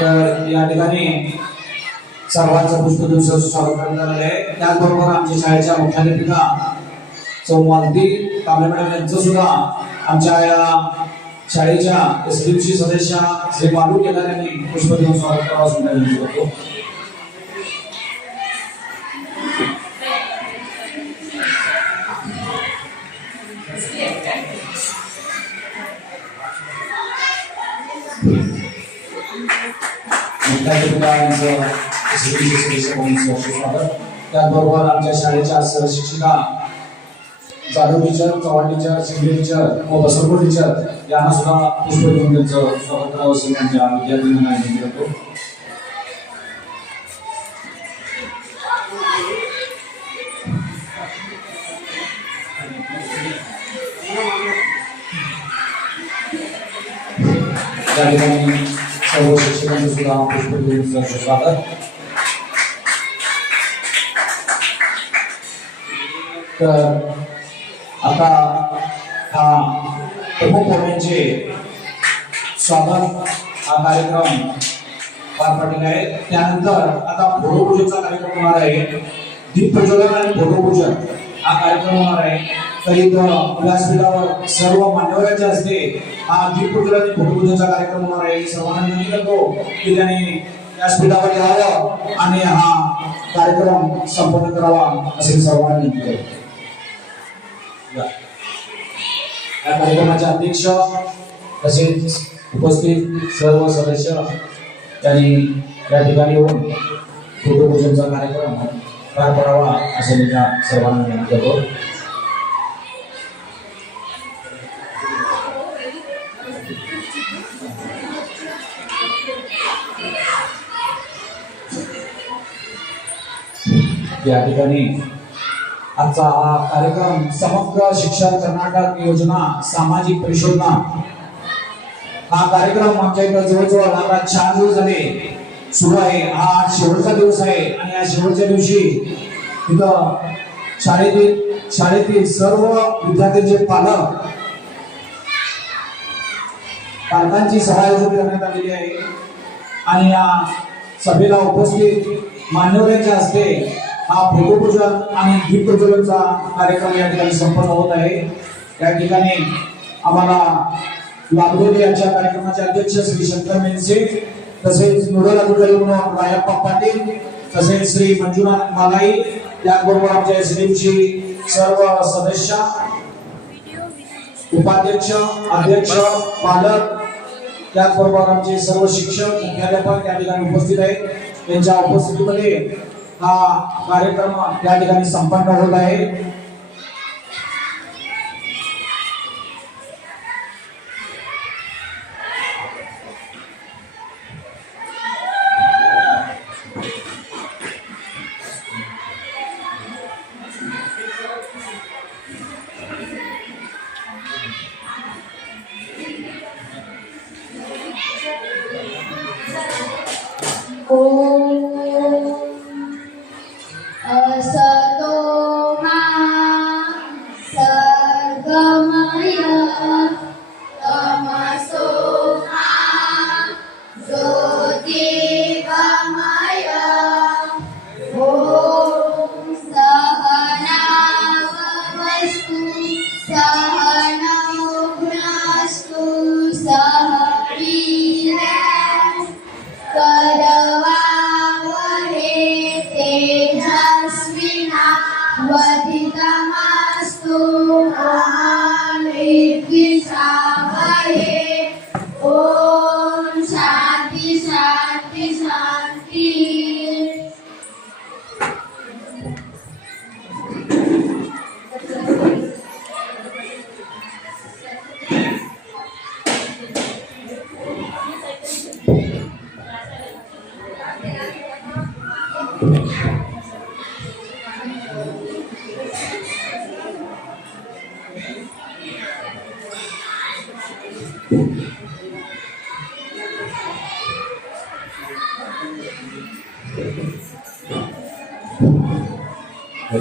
तर या ठिकाणी सर्वांचं पुष्पगुच्छ स्वागत करण्यात आले आहे। त्याचबरोबर आमच्या शाळेच्या मुख्याध्यापिका सौ मालती कांबळे मॅडम यांचं सुद्धा आमच्या या शाळेच्या एसडीएमसी सदस्य श्री बालू केदार यांनी पुष्पगुच्छ स्वागत करावं असं विनंती करतो। त्याचबरोबर आमच्या शाळेच्या सहशिक्षिका Jadhav teacher, Chavan teacher, Shinde teacher व बसरपूर टीचर यांना सुद्धा पुष्प देऊन त्यांचं स्वागत करावं असं त्यांच्या विद्यार्थ्यांना विनंती करतो। त्या ठिकाणी सर्व शिक्षकांचं सुद्धा पुष्प देऊन स्वागत। तर आता हा उपक्रमांचे स्वागत हा कार्यक्रम पार पडलेला आहे। त्यानंतर आता फोटोपूजनचा कार्यक्रम होणार आहे। दीप प्रज्वलन आणि फोटोपूजन हा कार्यक्रम होणार आहे। तरी व्यासपीठावर सर्व मान्यवरांच्या हस्ते हा दीप प्रज्वलन आणि फोटोपूजनचा कार्यक्रम होणार आहे। सर्वांना विनंती करतो की त्यांनी व्यासपीठावर यावं आणि हा कार्यक्रम संपन्न करावा असे सर्वांना विनंती करतो। या कार्यक्रमाचे अध्यक्ष तसेच उपस्थित सर्व सदस्य यांनी या ठिकाणी येऊन फोटोपूजनचा कार्यक्रम पार पडावा असे मी सर्वांना विनंती करतो। या ठिकाणी आजचा हा कार्यक्रम समग्र शिक्षण कर्नाटक योजना सामाजिक परिशोधना हा कार्यक्रम आमच्या इकडे जवळजवळ आता 4 दिवस झाले सुरू आहे। हा शेवटचा दिवस आहे आणि या शेवटच्या दिवशी इथं शाळेतील सर्व विद्यार्थ्यांचे पालकांची सभा आयोजित करण्यात आलेली आहे आणि या सभेला उपस्थित मान्यवरांच्या हस्ते हा फोटोपूजन आणि दीप प्रज्वलनचा कार्यक्रम या ठिकाणी संपन्न होत आहे। या ठिकाणी आम्हाला लाभलेले यांच्या कार्यक्रमाचे अध्यक्ष श्री शंकर मेनसे तसेच नोडल अधिकारी म्हणून रायप्पा पाटील तसेच श्री मंजुनाथ मालाई त्याचबरोबर आमच्या एसडीएमची सर्व सदस्य उपाध्यक्ष अध्यक्ष पालक त्याचबरोबर आमचे सर्व शिक्षक मुख्याध्यापक या ठिकाणी उपस्थित आहेत। त्यांच्या उपस्थितीमध्ये हा कार्यक्रम या ठिकाणी संपन्न होत आहे। करवा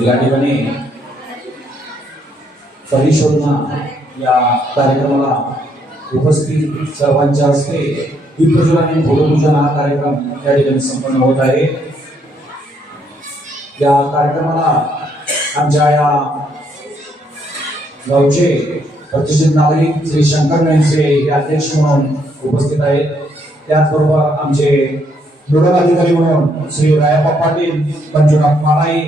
या ठिकाणी परिशोधना या कार्यक्रमाला उपस्थित सर्वांच्या हस्ते दीपप्रज्वलन आणि फूलपूजन हा कार्यक्रम या ठिकाणी संपन्न होत आहे। या कार्यक्रमाला आमच्या या गावचे प्रतिष्ठित नागरिक श्री शंकर मेंढसे हे अध्यक्ष म्हणून उपस्थित आहेत। त्याचबरोबर आमचे नोडल अधिकारी म्हणून श्री रायप्पा पाटील मंजुनाथ माळाई,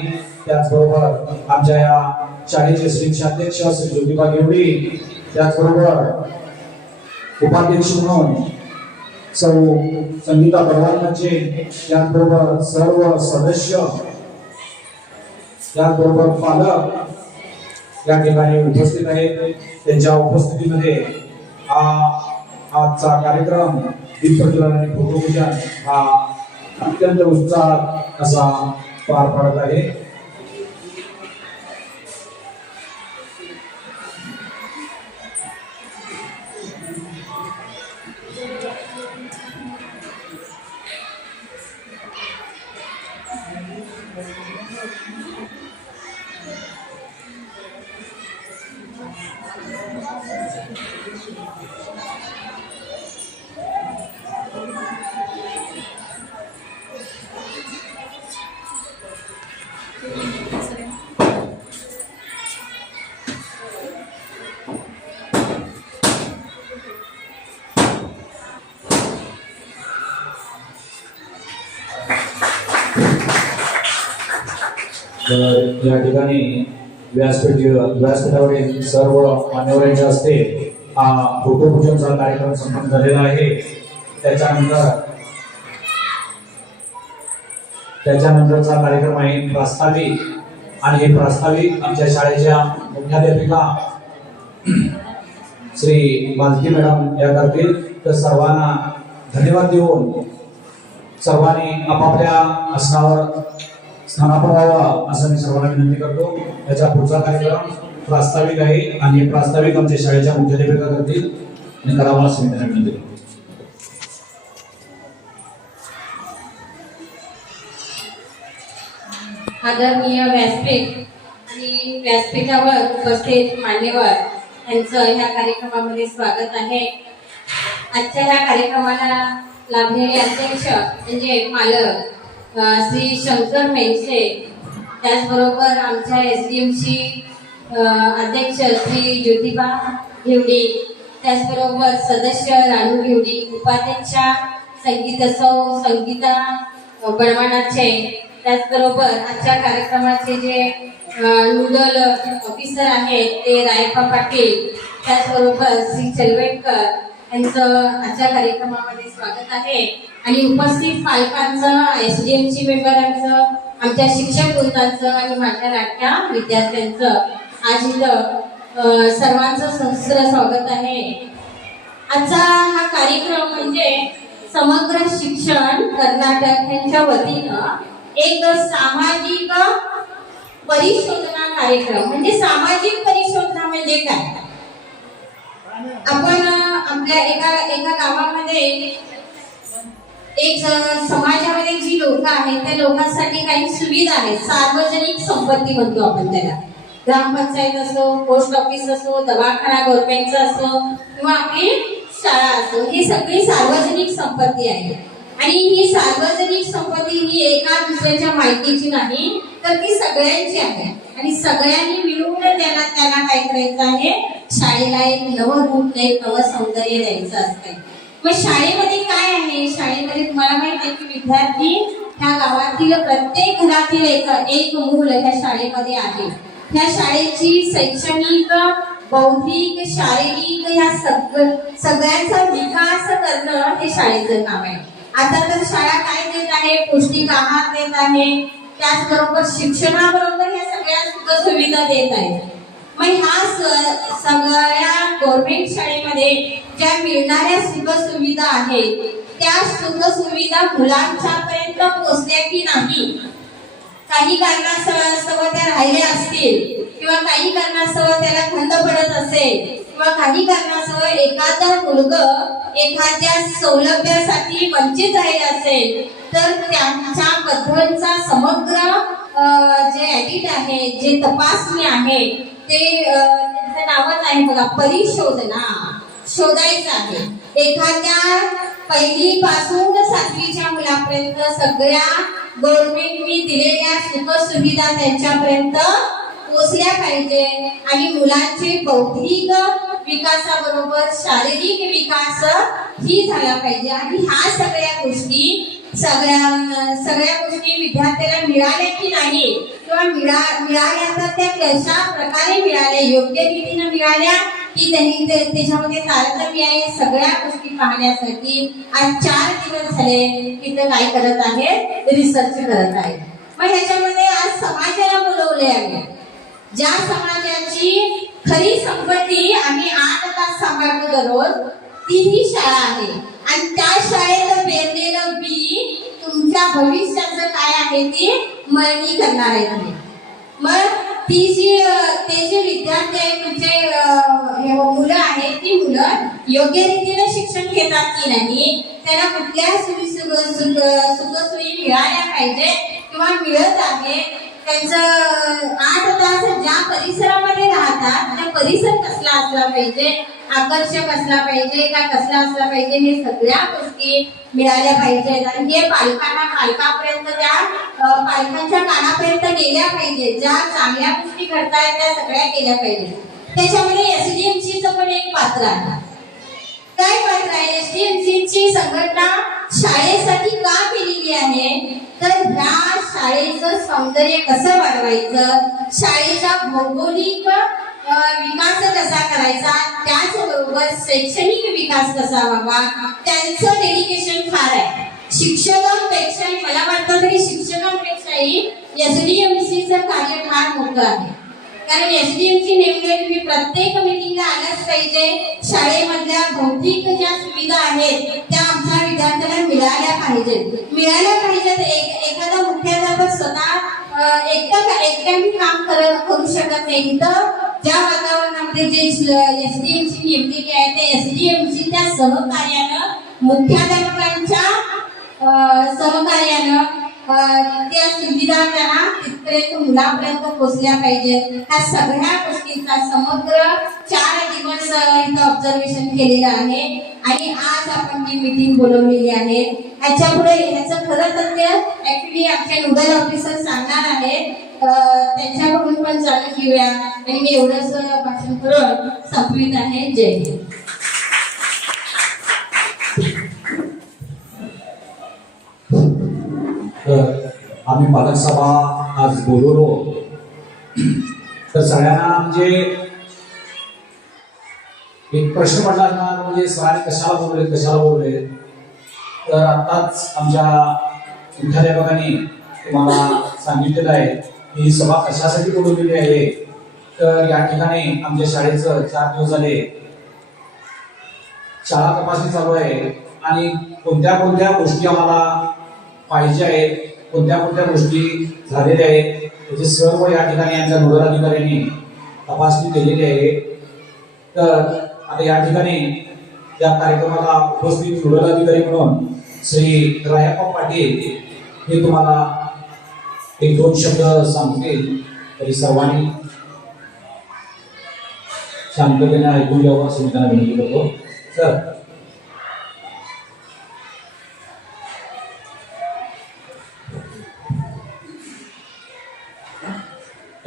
त्याचबरोबर आमच्या या शाळेचे शिक्षाध्यक्ष श्री ज्योतिबा घेवडी, त्याचबरोबर उपाध्यक्ष म्हणून सौ संगीता बळवंतांचे, त्याचबरोबर सर्व सदस्य, त्याचबरोबर पालक या ठिकाणी उपस्थित आहेत। त्यांच्या उपस्थितीमध्ये आजचा कार्यक्रम दीपप्रज्वलन आणि फूलपूजन हा अत्यंत उत्साहात असा पार पडत आहे। या ठिकाणी व्यासपीठावरील सर्व मान्यवरांच्या हस्ते हा फोटोपूजनचा कार्यक्रम संपन्न झालेला आहे। त्याच्यानंतरचा कार्यक्रम आहे प्रास्ताविक, आणि हे प्रास्ताविक आमच्या शाळेच्या मुख्याध्यापिका श्री मालती मॅडम या करतील। तर सर्वांना धन्यवाद देऊन सर्वांनी आपापल्या आसनावर स्थानापन्न व्हावं असं मी सर्वांना विनंती करतो। याचा पुढचा कार्यक्रम प्रास्ताविक आहे आणि प्रास्ताविक आमच्या शाळेच्या मुख्याध्यापिका करतील आणि करावा असं मी त्यांना विनंती करतो। आदरणीय व्यासपीठ आणि व्यासपीठावर उपस्थित मान्यवर यांचं ह्या कार्यक्रमामध्ये स्वागत आहे। आजच्या ह्या कार्यक्रमाला लाभलेले अध्यक्ष म्हणजे मालक श्री शंकर मेंढसे, त्याचबरोबर आमच्या SDMची अध्यक्ष श्री ज्योतिबा घेवडी, त्याचबरोबर सदस्य रानू घेवडी, उपाध्यक्षा संगीता बळवंतांचे, त्याचबरोबर आजच्या कार्यक्रमाचे जे नोडल ऑफिसर आहेत ते रायप्पा पाटील, त्याचबरोबर श्री चलवेटकर यांचं आजच्या कार्यक्रमामध्ये स्वागत आहे। आणि उपस्थित पालकांचं, SDMची मेंबरांचं, आमच्या शिक्षक वृंदांचं आणि माझ्या लाडक्या विद्यार्थ्यांचं आज इथं सर्वांचं सहस्र स्वागत आहे। आजचा हा कार्यक्रम म्हणजे समग्र शिक्षण कर्नाटक यांच्या वतीनं एक सामाजिक परिशोधना कार्यक्रम, म्हणजे सामाजिक परिशोधना म्हणजे काय? आपण आपल्या एका गावामध्ये एक समाजामध्ये जी लोक आहेत त्या लोकांसाठी काही सुविधा आहेत, सार्वजनिक संपत्ती म्हणतो आपण त्याला। ग्रामपंचायत असो, पोस्ट ऑफिस असो, दवाखाना गव्हर्नमेंटचा असो किंवा आपली शाळा असो, ही सगळी सार्वजनिक संपत्ती आहे। आणि ही सार्वजनिक संपत्ती ही एका दुसऱ्याच्या माहितीची नाही, तर ती सगळ्यांची आहे आणि सगळ्यांनी मिळून त्यांना काय करायचं आहे, शाळेला एक नवं रूप, एक नवं सौंदर्य द्यायचं असते। मग शाळेमध्ये काय आहे? शाळेमध्ये तुम्हाला माहित आहे की विद्यार्थी ह्या गावातील प्रत्येक घरातील एक मूल ह्या शाळेमध्ये आहे। ह्या शाळेची शैक्षणिक, बौद्धिक, शारीरिक या सगळ्यांचा विकास करणं हे शाळेचं काम आहे। आता तर शाळा काय देत आहे? पौष्टिक आहार देत आहे, त्याचबरोबर शिक्षणाबरोबर या सगळ्या सुखसुविधा देत आहे। मग ह्या सगळ्या गव्हर्नमेंट शाळेमध्ये ज्या मिळणाऱ्या सुखसुविधा आहेत त्या सुखसुविधा मुलांच्या पर्यंत पोहोचल्या की नाही, काही कारणास्तव त्या राहिल्या असतील किंवा काही कारणास्तव त्याला खंड पडत असेल किंवा काही कारणास्तव एखादा मुलगा एखाद्या सौलभ्यासाठी वंचित राहिला असेल तर त्यांच्याबद्दलचा समग्र जे ऍडिट आहे, जे तपासणी आहे, ते त्यांचं नावच आहे बघा, परिशोधना. शोधायचं आहे एखाद्या पहिलीपासून 7वीच्या मुलापर्यंत सगळ्या गव्हर्नमेंटनी दिलेल्या सुखसुविधा त्यांच्यापर्यंत पोचल्या पाहिजे आणि मुलांचे बौद्धिक विकासाबरोबर शारीरिक विकास ही झाला पाहिजे. आणि ह्या सगळ्या गोष्टी विद्यार्थ्याला मिळाल्या की नाही, किंवा मिळाल्या तर त्या कशा प्रकारे मिळाल्या, योग्य रीतीने मिळाल्या की त्यांनी त्याच्यामध्ये तारतम्य आहे, सगळ्या गोष्टी पाहण्यासाठी आज 4 दिवस झाले तिथं काय करत आहे, रिसर्च करत आहे. मग ह्याच्यामध्ये आज समाजाला बोलवले आहे, ज्या समाजाची खरी संपत्ती आम्ही 8 तास सांभाळतो दररोज, ती ही शाळा आहे. आणि त्या शाळेत पेरलेलं बी तुमच्या भविष्याचं काय आहे ते मळणी करणार आहे तुम्ही. मग ते जे विद्यार्थी आहेत, तुमचे मुलं आहेत, ती मुलं योग्य रीतीने शिक्षण घेतात की नाही, त्यांना कुठल्या सुखसोयी मिळाल्या पाहिजे किंवा मिळत आहे, त्यांचं 8 तास ज्या परिसरामध्ये राहतात त्या परिसर कसला असला पाहिजे, आकर्षक असला पाहिजे का कसला असला पाहिजे, हे सगळ्या गोष्टी मिळाल्या पाहिजेत. आणि हे पालकापर्यंत त्या पालकांच्या कानापर्यंत गेल्या पाहिजे. ज्या चांगल्या गोष्टी घडतायत त्या सगळ्या केल्या पाहिजे. त्याच्यामध्ये एसडीएमसीचं पण एक पात्र आहे. काय पात्र आहे? एसडीएमसीची संघटना शाळेसाठी का केलेली आहे, तर ह्या शाळेचं सौंदर्य कसं वाढवायचं, शाळेचा भौगोलिक विकास कसा करायचा, त्याचबरोबर शैक्षणिक विकास कसा व्हावा, त्यांचं डेडिकेशन फार आहे. शिक्षकांपेक्षाही मला वाटतं तरी शिक्षकांपेक्षाही एसडीएमसीचं कार्य फार मोठं आहे. कारण एसडीएमसी नेमके तुम्ही प्रत्येक मीटिंगला आलंच पाहिजे. शाळेमधल्या भौतिक ज्या सुविधा आहेत त्या आमच्या विद्यार्थ्यांना मिळाल्या पाहिजेत. एखादा मुख्याध्यापक स्वतः एकट्याने काम करू शकत नाही. तर ज्या वातावरणामध्ये जे एसडीएमसी नेमलेली आहे त्या एसडीएमसी त्या सहकार्यानं, मुख्याध्यापकांच्या सहकार्यानं त्या सुविधा त्यांना तिथपर्यंत मुलापर्यंत पोहोचल्या पाहिजेत. ह्या सगळ्या गोष्टींचा समग्र 4 दिवस इथं ऑब्झर्वेशन केलेलं आहे आणि आज आपण जी मीटिंग बोलवलेली आहे. ह्याच्या पुढे ह्याचं खरं तथ्य ऍक्च्युली आमचे नोडल ऑफिसर सांगणार आहेत, त्यांच्याकडून पण जाणून घेऊया. आणि मी एवढंच भाषण करून संपवित आहे. जय हिंद. तर आम्ही पालक सभा आज बोलवलो, तर सगळ्यांना म्हणजे एक प्रश्न पडला असणार, म्हणजे सरांनी कशाला बोलले. तर आताच आमच्या मुख्याध्यापकांनी तुम्हाला सांगितलेलं आहे की ही सभा कशासाठी बोलवलेली आहे. तर या ठिकाणी आमच्या शाळेचं 4 दिवस झाले शाळा तपासणी चालू आहे आणि कोणत्या गोष्टी आम्हाला पाहिजे आहेत, कोणत्या गोष्टी झालेल्या आहेत त्याचे सर्व या ठिकाणी आमच्या नोडल अधिकाऱ्यांनी तपासणी केलेली आहे. तर आता या ठिकाणी या कार्यक्रमाला उपस्थित नोडल अधिकारी म्हणून श्री रायप्पा पाटील हे तुम्हाला 1-2 शब्द सांगतील. तरी सर्वांनी शांततेने ऐकून घ्यावं असं मी त्यांना विनंती करतो. सर.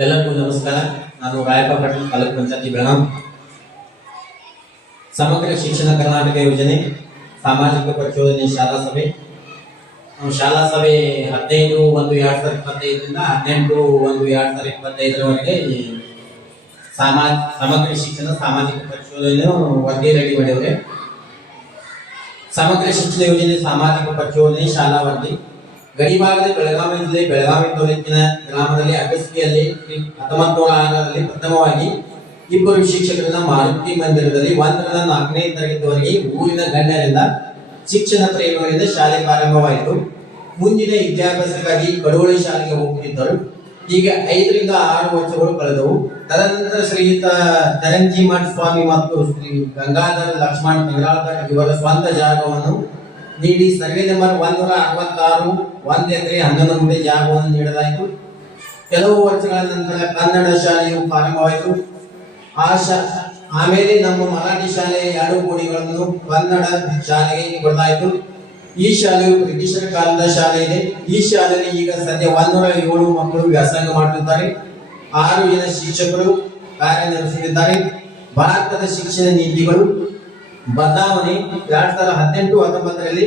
ಎಲ್ಲರಿಗೂ ನಮಸ್ಕಾರ. ನಾನು ರಾಯಪ್ಪ ಪಾಟೀಲ್, ತಾಲೂಕು ಪಂಚಾಯತಿ ಬೆಳಗಾಂ. ಸಮಗ್ರ ಶಿಕ್ಷಣ ಕರ್ನಾಟಕ ಯೋಜನೆ ಸಾಮಾಜಿಕ ಪರಿಶೋಧನೆ ಶಾಲಾ ಸಭೆ 15/1/2025 18/1/2025 ಸಮಗ್ರ ಶಿಕ್ಷಣ ಸಾಮಾಜಿಕ ಪರಿಶೋಧನೆ ವರದಿ ರೆಡಿ ಮಾಡಿದ್ರೆ. ಸಮಗ್ರ ಶಿಕ್ಷಣ ಯೋಜನೆ ಸಾಮಾಜಿಕ ಪರಿಶೋಧನೆ ಶಾಲಾ ವರದಿ ಗಡಿಭಾಗದ ಬೆಳಗಾವಿ ಜಿಲ್ಲೆ ಬೆಳಗಾವಿ ತಾಲೂಕಿನ ಗ್ರಾಮದಲ್ಲಿ ಅಗಸ್ತಿಯಲ್ಲಿ 1906ರಲ್ಲಿ ಪ್ರಥಮವಾಗಿ 2 ಶಿಕ್ಷಕರನ್ನ ಮಾರುತಿ ಮಂದಿರದಲ್ಲಿ 1ರಿಂದ 4ನೇ ತರಗತಿವರೆಗೆ ಊರಿನ ಗಣ್ಯರಿಂದ ಶಿಕ್ಷಣ ಪ್ರೇಮಿಗಳಿಂದ ಶಾಲೆ ಪ್ರಾರಂಭವಾಯಿತು. ಮುಂದಿನ ವಿದ್ಯಾಭ್ಯಾಸಕ್ಕಾಗಿ ಕಡೋಳಿ ಶಾಲೆಗೆ ಹೋಗುತ್ತಿದ್ದರು. ಈಗ 5ರಿಂದ 6 ವರ್ಷಗಳು ಕಳೆದವು. ತದನಂತರ ಶ್ರೀಯುತ ಧರಂಜಿ ಮಠ ಸ್ವಾಮಿ ಮತ್ತು ಶ್ರೀ ಗಂಗಾಧರ ಲಕ್ಷ್ಮಣ್ ತಂಗ್ರಾಳ್ಕರ್ ಇವರ ಸ್ವಂತ ಜಾಗವನ್ನು ನೀಡಿ ಸರ್ವೆ ನಂಬರ್ 166 1 ಎಕರೆ 11 ಗುಂಟೆ ಜಾಗವನ್ನು ನೀಡಲಾಯಿತು. ಕೆಲವು ವರ್ಷಗಳ ನಂತರ ಕನ್ನಡ ಶಾಲೆಯು ಪ್ರಾರಂಭವಾಯಿತು. ಆಮೇಲೆ ನಮ್ಮ ಮರಾಠಿ ಶಾಲೆಯ 2 ಕೋಣೆಗಳನ್ನು ಕನ್ನಡ ಶಾಲೆಗೆ ಬದಲಾಯಿತು. ಈ ಶಾಲೆಯು ಬ್ರಿಟಿಷರ ಕಾಲದ ಶಾಲೆ ಇದೆ. ಈ ಶಾಲೆಯಲ್ಲಿ ಈಗ ಸದ್ಯ 107 ಮಕ್ಕಳು ವ್ಯಾಸಂಗ ಮಾಡುತ್ತಿದ್ದಾರೆ. 6 ಜನ ಶಿಕ್ಷಕರು ಕಾರ್ಯನಿರ್ವಹಿಸುತ್ತಿದ್ದಾರೆ. ಭಾರತದ ಶಿಕ್ಷಣ ನೀತಿಗಳು ಬದಲಾವಣೆ 2018-19ರಲ್ಲಿ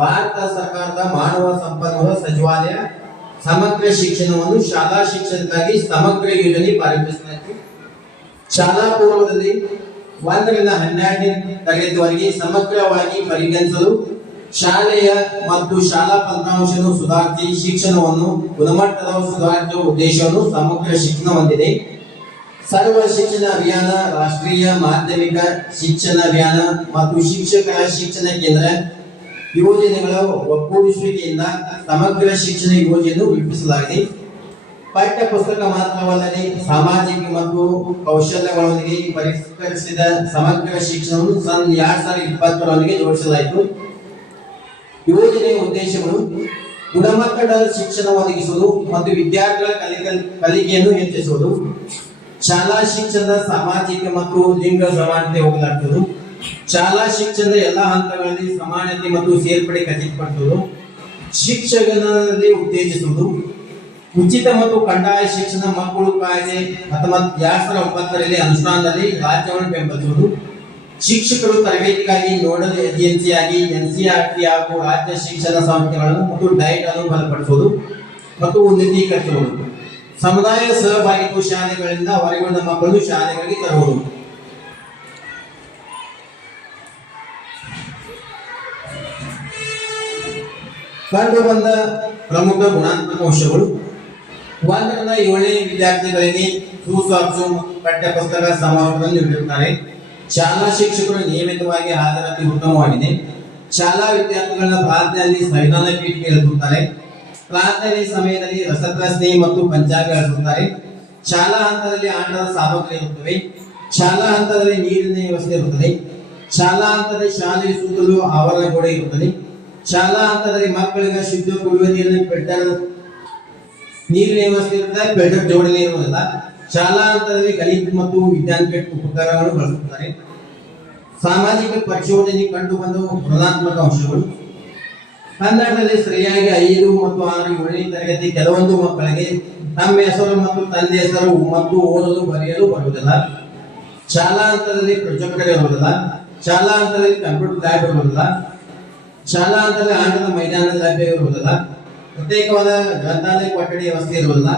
ಭಾರತ ಸರ್ಕಾರದ ಮಾನವ ಸಂಪನ್ಮೂಲ ಸಚಿವಾಲಯ ಸಮಗ್ರ ಶಿಕ್ಷಣವನ್ನು ಶಾಲಾ ಶಿಕ್ಷಣಕ್ಕಾಗಿ ಸಮಗ್ರ ಯೋಜನೆ ಪ್ರಾರಂಭಿಸಲಾಯಿತು. ಶಾಲಾ ಪೂರ್ವದಲ್ಲಿ 1ರಿಂದ 12ನೇ ತರಗತಿವರೆಗೆ ಸಮಗ್ರವಾಗಿ ಪರಿಗಣಿಸಲು ಶಾಲೆಯ ಮತ್ತು ಶಾಲಾ ಫಲಿತಾಂಶವನ್ನು ಸುಧಾರಿಸಿ ಶಿಕ್ಷಣವನ್ನು ಗುಣಮಟ್ಟದ ಸುಧಾರಿಸುವ ಉದ್ದೇಶವನ್ನು ಸಮಗ್ರ ಶಿಕ್ಷಣ ಹೊಂದಿದೆ. ಸರ್ವ ಶಿಕ್ಷಣ ಅಭಿಯಾನ, ರಾಷ್ಟ್ರೀಯ ಮಾಧ್ಯಮಿಕ ಶಿಕ್ಷಣ ಅಭಿಯಾನ ಮತ್ತು ಶಿಕ್ಷಕರ ಶಿಕ್ಷಣ ಕೇಂದ್ರ ಯೋಜನೆಗಳ ಒಗ್ಗೂಡಿಸುವಿಕೆಯಿಂದ ಸಮಗ್ರ ಶಿಕ್ಷಣ ಯೋಜನೆಯನ್ನು ರೂಪಿಸಲಾಗಿದೆ. ಪಠ್ಯ ಪುಸ್ತಕ ಮಾತ್ರವಲ್ಲದೆ ಸಾಮಾಜಿಕ ಮತ್ತು ಕೌಶಲ್ಯಗಳೊಂದಿಗೆ ಪರಿಷ್ಕರಿಸಿದ ಸಮಗ್ರ ಶಿಕ್ಷಣವನ್ನು 2020ರೊಂದಿಗೆ ಜೋಡಿಸಲಾಯಿತು. ಯೋಜನೆಯ ಉದ್ದೇಶಗಳು ಗುಣಮಟ್ಟದ ಶಿಕ್ಷಣ ಒದಗಿಸುವುದು ಮತ್ತು ವಿದ್ಯಾರ್ಥಿಗಳ ಕಲಿಕೆಯನ್ನು ಹೆಚ್ಚಿಸುವುದು, ಶಾಲಾ ಶಿಕ್ಷಣದ ಸಾಮಾಜಿಕ ಮತ್ತು ಲಿಂಗ ಸಮಾನತೆ ಹೋಗಲಾಗುವುದು, ಶಾಲಾ ಶಿಕ್ಷಣದ ಎಲ್ಲಾ ಹಂತಗಳಲ್ಲಿ ಸಮಾನತೆ ಮತ್ತು ಸೇರ್ಪಡೆ ಖಚಿತಪಡಿಸುವುದು, ಶಿಕ್ಷಣದಲ್ಲಿ ಉತ್ತೇಜಿಸುವುದು, ಉಚಿತ ಮತ್ತು ಕಡ್ಡಾಯ ಶಿಕ್ಷಣ ಮಕ್ಕಳು ಕಾಯ್ದೆ 2009ರಲ್ಲಿ ಅನುಷ್ಠಾನದಲ್ಲಿ ರಾಜ್ಯವನ್ನು ಬೆಂಬಲಿಸುವುದು, ಶಿಕ್ಷಕರು ತರಬೇತಿಗಾಗಿ ನೋಡಲ್ ಏಜೆನ್ಸಿಯಾಗಿ NCERT ಹಾಗೂ ರಾಜ್ಯ ಶಿಕ್ಷಣ ಸಂಸ್ಥೆಗಳನ್ನು ಮತ್ತು ಡಯಟ್ ಅನ್ನು ಬಲಪಡಿಸುವುದು ಮತ್ತು ಉನ್ನತೀಕರಿಸುವುದು, ಸಮುದಾಯ ಸಹಭಾಗಿತ್ವ ಶಾಲೆಗಳಿಂದ ಹೊರಗುಳಿದ ಮಕ್ಕಳು ಶಾಲೆಗಳಿಗೆ ತರುವುದು. ಕಂಡು ಬಂದ ಪ್ರಮುಖ ಗುಣಾತ್ಮಕ ಅಂಶಗಳು 1ರಿಂದ 7ನೇ ವಿದ್ಯಾರ್ಥಿಗಳಿಗೆ ಸುಸಾಕ್ಷು ಪಠ್ಯ ಪುಸ್ತಕ ಸಮಾವರ್ಧನೆ ನೀಡಿರುತ್ತಾರೆ. ಶಾಲಾ ಶಿಕ್ಷಕರು ನಿಯಮಿತವಾಗಿ ಹಾಜರಾತಿ ಉತ್ತಮವಾಗಿದೆ. ಶಾಲಾ ವಿದ್ಯಾರ್ಥಿಗಳನ್ನ ಪ್ರಾರ್ಥನೆಯಲ್ಲಿ ಸಂವಿಧಾನ ಪೀಠಿಗೆ ಇಳಿಸುತ್ತಾರೆ. ಪ್ರಾರ್ಥನೆ ಸಮಯದಲ್ಲಿ ರಸಪ್ರಶ್ನೆ ಮತ್ತು ಪಂಚಾಂಗ ಹೇಳಿಸುತ್ತಾರೆ. ಶಾಲಾ ಹಂತದಲ್ಲಿ ಆಟದ ಸಾಮಗ್ರಿ ಇರುತ್ತವೆ. ಶಾಲಾ ಹಂತದಲ್ಲಿ ನೀರಿನ ವ್ಯವಸ್ಥೆ ಇರುತ್ತದೆ. ಶಾಲಾ ಹಂತದಲ್ಲಿ ಶಾಲೆಯ ಸುತ್ತಲೂ ಆವರಣ ಗೋಡೆ ಇರುತ್ತದೆ. ಶಾಲಾ ಹಂತದಲ್ಲಿ ಮಕ್ಕಳಿಗೆ ಶುದ್ಧ ಕುಡಿಯುವ ನೀರಿನ ಫಿಲ್ಟರ್ ನೀರಿನ ವ್ಯವಸ್ಥೆ ಇರುತ್ತದೆ. ಫಿಲ್ಟರ್ ಜೋಡಣೆ ಇರುವುದಿಲ್ಲ. ಶಾಲಾ ಹಂತದಲ್ಲಿ ಗಣಿತ ಮತ್ತು ವಿಜ್ಞಾನ ಉಪಕರಣಗಳು ಬಳಸುತ್ತಾರೆ. ಸಾಮಾಜಿಕ ಪರಿಶೋಧನೆ ಕಂಡು ಬಂದ ಋಣಾತ್ಮಕ ಅಂಶಗಳು ಕನ್ನಡದಲ್ಲಿ ಸರಿಯಾಗಿ 5 ಮತ್ತು 6 7ನೇ ತರಗತಿ ಕೆಲವೊಂದು ಮಕ್ಕಳಿಗೆ ತಮ್ಮ ಹೆಸರು ಮತ್ತು ತಂದೆ ಹೆಸರು ಮತ್ತು ಓದಲು ಬರೆಯಲು ಬರುವುದಿಲ್ಲ. ಶಾಲಾ ಹಂತದಲ್ಲಿ ಪ್ರೊಜೆಕ್ಟರ್ ಇರುವುದಿಲ್ಲ. ಶಾಲಾ ಹಂತದಲ್ಲಿ ಕಂಪ್ಯೂಟರ್ ಲ್ಯಾಬ್ ಇರುವುದಿಲ್ಲ. ಶಾಲಾ ಹಂತದಲ್ಲಿ ಆಟದ ಮೈದಾನ ಲಭ್ಯ ಇರುವುದಿಲ್ಲ. ಪ್ರತ್ಯೇಕವಾದ ಗ್ರಂಥಾಲಯ ಕೊಠಡಿ ವ್ಯವಸ್ಥೆ ಇರುವುದಿಲ್ಲ.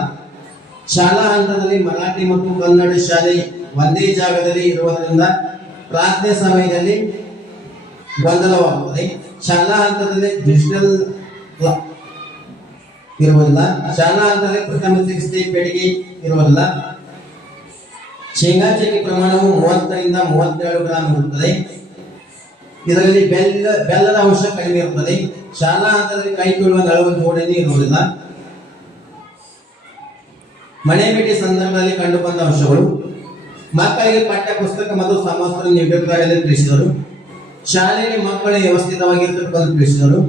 ಶಾಲಾ ಹಂತದಲ್ಲಿ ಮರಾಠಿ ಮತ್ತು ಕನ್ನಡ ಶಾಲೆ ಒಂದೇ ಜಾಗದಲ್ಲಿ ಇರುವುದರಿಂದ ಪ್ರಾರ್ಥನೆ ಸಮಯದಲ್ಲಿ ಗೊಂದಲವಾಗುತ್ತದೆ. ಶಾಲಾ ಹಂತದಲ್ಲಿ ಡಿಜಿಟಲ್ ಇರುವುದಿಲ್ಲ. ಶಾಲಾ ಹಂತದಲ್ಲಿ ಪ್ರಥಮ ಚಿಕಿತ್ಸೆ ಪೆಟ್ಟಿಗೆ ಇರುವುದಿಲ್ಲ. ಶೇಂಗಾ ಚಕ್ಕೆ ಪ್ರಮಾಣವು 30ರಿಂದ 32 ಗ್ರಾಂ ಇರುತ್ತದೆ. ಇದರಲ್ಲಿ ಬೆಲ್ಲದ ಅಂಶ ಕಡಿಮೆ ಇರುತ್ತದೆ. ಶಾಲಾ ಹಂತದಲ್ಲಿ ಕೈ ತೊಳುವ ನಳುವ ಜೋಡಣೆ ಇರುವುದಿಲ್ಲ. ಮನೆ ಭೇಟಿ ಸಂದರ್ಭದಲ್ಲಿ ಕಂಡು ಬಂದ ಅಂಶಗಳು ಮಕ್ಕಳಿಗೆ ಪಠ್ಯ ಪುಸ್ತಕ ಮತ್ತು ಸಮವಸ್ತ್ರ ನೀಡಿರುತ್ತಾರೆ ಎಂದು ತಿಳಿಸಿದರು. ಶಾಲೆಯಲ್ಲಿ ಮಕ್ಕಳು ವ್ಯವಸ್ಥಿತವಾಗಿರತಕ್ಕಂಥ ತಿಳಿಸಿದರು.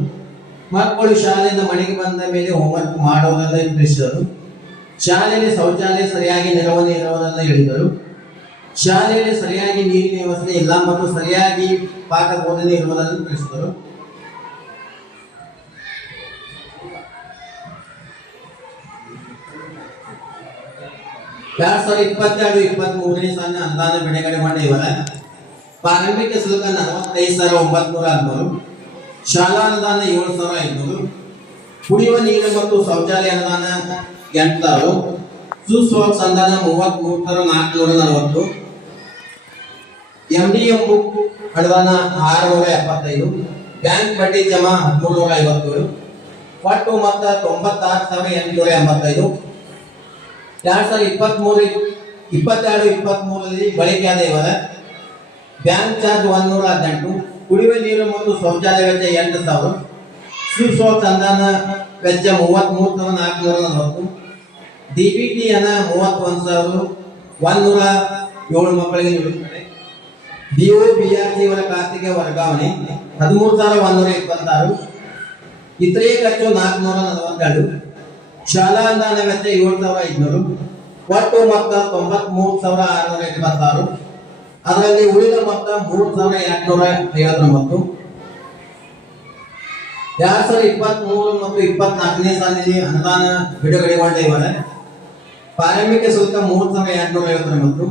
ಮಕ್ಕಳು ಶಾಲೆಯಿಂದ ಮನೆಗೆ ಬಂದ ಮೇಲೆ ಹೋಮ್ವರ್ಕ್ ಮಾಡುವುದಲ್ಲ ಎಂದು ತಿಳಿಸಿದರು. ಶಾಲೆಯಲ್ಲಿ ಶೌಚಾಲಯ ಸರಿಯಾಗಿ ನಿರ್ವಹಣೆ ಇರುವುದನ್ನು ಹೇಳಿದರು. ಶಾಲೆಯಲ್ಲಿ ಸರಿಯಾಗಿ ನೀರಿನ ವ್ಯವಸ್ಥೆ ಇಲ್ಲ ಮತ್ತು ಸರಿಯಾಗಿ ಪಾಠ ಬೋಧನೆ ಇರುವುದನ್ನು ತಿಳಿಸಿದರು. ಎರಡ್ 2022-23ನೇ ಸಾಲಿನ ಅನುದಾನ ಬಿಡುಗಡೆಗೊಂಡ ಇವರ ಪ್ರಾರಂಭಿಕ ಶುಲ್ಕ 45,913, ಶಾಲಾ ಅನುದಾನ 7,500, ಕುಡಿಯುವ ನೀರು ಮತ್ತು ಶೌಚಾಲಯ ಅನುದಾನ 8,000, ಸುಸ್ವಾಕ್ಸ್ ಅನುದಾನ 33,440, MDM ಬುಕ್ ಅನುದಾನ 675, ಬ್ಯಾಂಕ್ ಬಡ್ಡಿ ಜಮಾ 1357, ಒಟ್ಟು ಮೊತ್ತ 96,885. 2022-23ರಲ್ಲಿ ಬಳಕೆಯಾದ ಇವರ ಬ್ಯಾಂಕ್ ಚಾರ್ಜ್ 118, ಕುಡಿಯುವ ನೀರು ಮತ್ತು ಶೌಚಾಲಯ ವೆಚ್ಚ 8,000, ಸುಸ್ವಾಕ್ಸ್ ಅನುದಾನ ವೆಚ್ಚ 33,440, DBT ಹಣ 31,107 ಮಕ್ಕಳಿಗೆ ನೀಡುತ್ತಾರೆ. BOBRC ಇವರ ಖಾತೆಗೆ ವರ್ಗಾವಣೆ 13,126, ಇತರೆ ಖರ್ಚು 442, ಶಾಲಾ ಅನುದಾನ ವೆಚ್ಚ 7,500. ಒಟ್ಟು ಮೊತ್ತ 93,626. ಅದರಲ್ಲಿ ಉಳಿದ ಮೊತ್ತ 3,859. 2023 ಮತ್ತು 24ನೇ ಸಾಲಿನಲ್ಲಿ ಅನುದಾನ ಬಿಡುಗಡೆಗೊಂಡಿವೆ. ಪ್ರಾರಂಭಿಕ ಶುಲ್ಕ 3,859.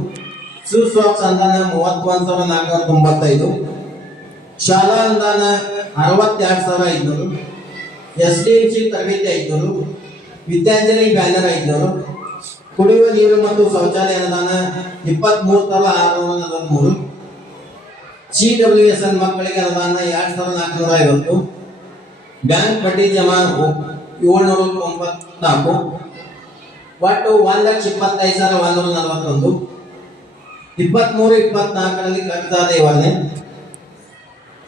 ಸುಸ್ವಾಪ್ಸ್ ಅನುದಾನ 31,495. ಶಾಲಾ ಅನುದಾನ 62,500. ಎಸ್ಡಿಎಂಸಿ ತರಬೇತಿ 500. ವಿದ್ಯಾಂಜಲಿ ಬ್ಯಾನರ್ 500. ಕುಡಿಯುವ ನೀರು ಮತ್ತು ಶೌಚಾಲಯ ಅನುದಾನ 23,643. CWSN ಮಕ್ಕಳಿಗೆ ಅನುದಾನ 2,450. ಬ್ಯಾಂಕ್ ಬಡ್ಡಿ ಜಮಾ 794. ಒಟ್ಟು 1,25,141. 23-24ರಲ್ಲಿ ಖರ್ಚಾದ ವಿವರಣೆ.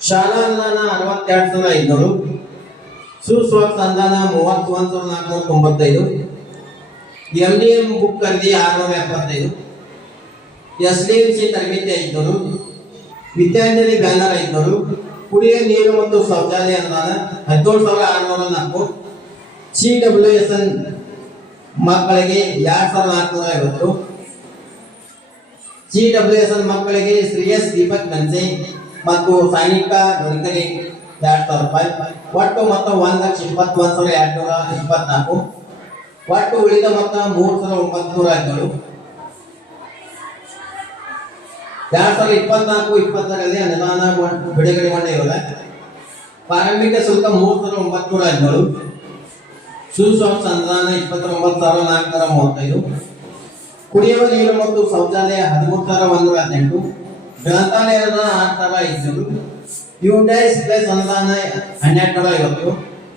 ಶಾಲಾ ಅನುದಾನ 62,500. ಸುಸ್ವಾಪ್ಸ್ ಅನುದಾನ 31,495. MDM ಬುಕ್ ಖರೀದಿ 675. ಎಸ್ಡಿಎಂಸಿ ತರಬೇತಿ 500. ವಿದ್ಯಾಂಜಲಿ ಬ್ಯಾನರ್ 500. ಕುಡಿಯುವ ನೀರು ಮತ್ತು ಶೌಚಾಲಯ ಅನುದಾನ 17,604. CWSN ಮಕ್ಕಳಿಗೆ 2,450. CWSN ಮಕ್ಕಳಿಗೆ ಶ್ರೀಯಸ್ ದೀಪಕ್ ನನ್ಸೆ ಮತ್ತು ಸೈನಿಕ ನುರಿಕಲಿ 2,000 ರೂಪಾಯಿ. ಒಟ್ಟು ಮೊತ್ತ 1,21,224. ಒಟ್ಟು ಉಳಿದ ಮೊತ್ತ 3,917. 2024-25ರಲ್ಲಿ ಅನುದಾನ ಬಿಡುಗಡೆಗೊಂಡಿವೆ. ಪ್ರಾರಂಭಿಕ ಶುಲ್ಕ 3,917. ಸುಸ್ವಾಪ್ಸ್ ಅನುದಾನ 29,435. ಕುಡಿಯುವ ನೀರು ಮತ್ತು ಶೌಚಾಲಯ 13,118. ಗ್ರಂಥಾಲಯ ಅನುದಾನ 6,500. ಯುಟೈಸ್ ಪ್ಲಸ್ ಅನುದಾನ 1,250.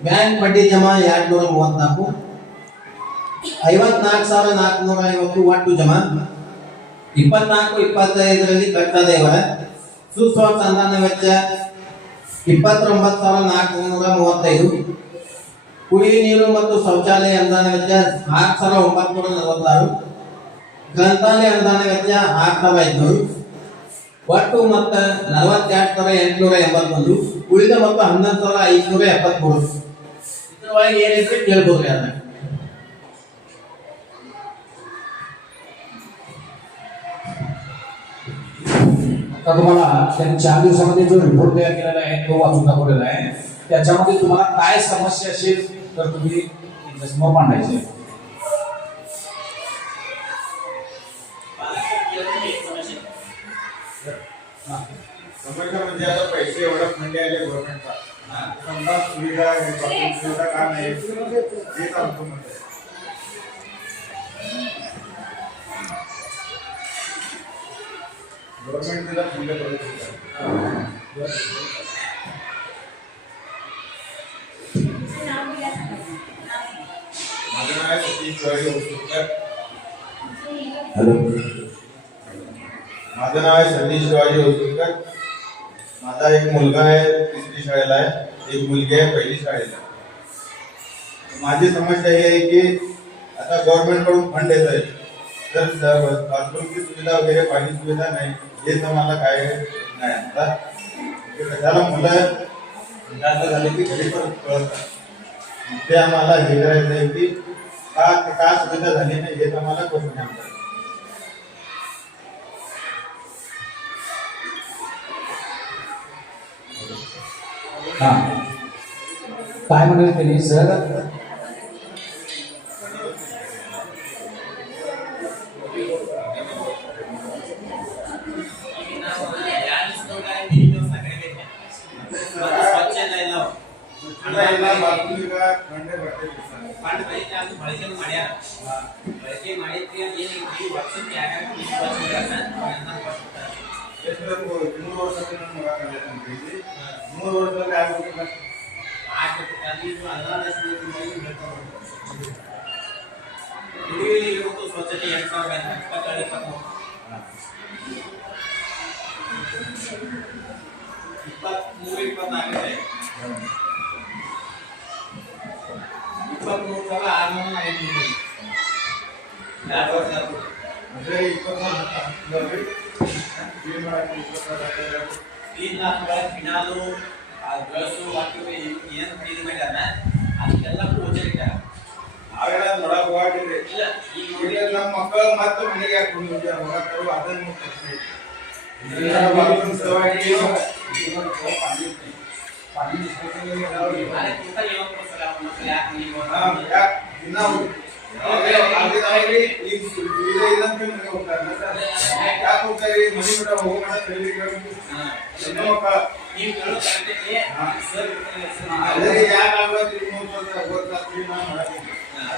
ಬ್ಯಾಂಕ್ ಬಡ್ಡಿ ಜಮಾ 234. 54,450 ಒಟ್ಟು ಜಮಾ. 24-25ರಲ್ಲಿ ಖರ್ಚಾದ ವಿವರ. ಸುಸ್ವಾಪ್ಸ್ ಅನುದಾನ ವೆಚ್ಚ 29,435. ಕುಡಿಯುವ ನೀರು ಮತ್ತು ಶೌಚಾಲಯ ಅನುದಾನ ವೆಚ್ಚ 6,946. ಗ್ರಂಥಾಲಯ ಅನುದಾನ ವೆಚ್ಚ 6,500. ಒಟ್ಟು ಮೊತ್ತ 42,881. ಉಳಿದ ಮೊತ್ತ 11,573. ಇದರೊಳಗೆ ಏನಿದ್ರೆ ಕೇಳ್ಬೋದ್ರಿ ಅದನ್ನ. आता तुम्हाला त्यांनी 4 दिवसामध्ये जो रिपोर्ट तयार केलेला आहे तो वाचून दाखवलेला आहे. त्याच्यामध्ये तुम्हाला काय समस्या असेल तर तुम्ही समोर मांडायचे. समस्या म्हणजे आता पैसे एवढा फंड आले गव्हर्नमेंटचा समजा सुविधा का नाही हे सांगतो म्हणजे गव्हर्नमेंट तिला फंड करू शकतो. माझं नाव आहे सतीश शिवाजी होसुरकर. माझं नाव आहे सतीश शिवाजी होसुरकर. माझा एक मुलगा आहे 3री शाळेला आहे, एक मुलगी आहे 1ली शाळेला. माझी समस्या ही आहे की आता गव्हर्नमेंट कडून फंड येत आहे तर बाथरूमची सुविधा वगैरे पाणी सुविधा नाही हेच आम्हाला काय नाही. आता कशाला मुलं जास्त झाले की घरी पण कळतात ते आम्हाला हे करायचं आहे की का सुविधा झाली नाही हेच आम्हाला क्वेश्चन आहे. हा काय म्हणाले त्यांनी सर? ಅವೆಲ್ಲ ये ना मक्का मत तो मैंने क्या करूँ मुझे होगा करो आदर मत करते मेरा बाथरूम सवाई ये पानी अरे तुमचा येऊ कसला मसला आणि हां या ना आगे आगे एक सुविधा एकदम के मुझे होता है ना क्या होता है मनी बेटा हो ना पहले कर नो का ही करू करते ते सर अरे या कागद रिमूव्ह करता होता तुम्ही ना मला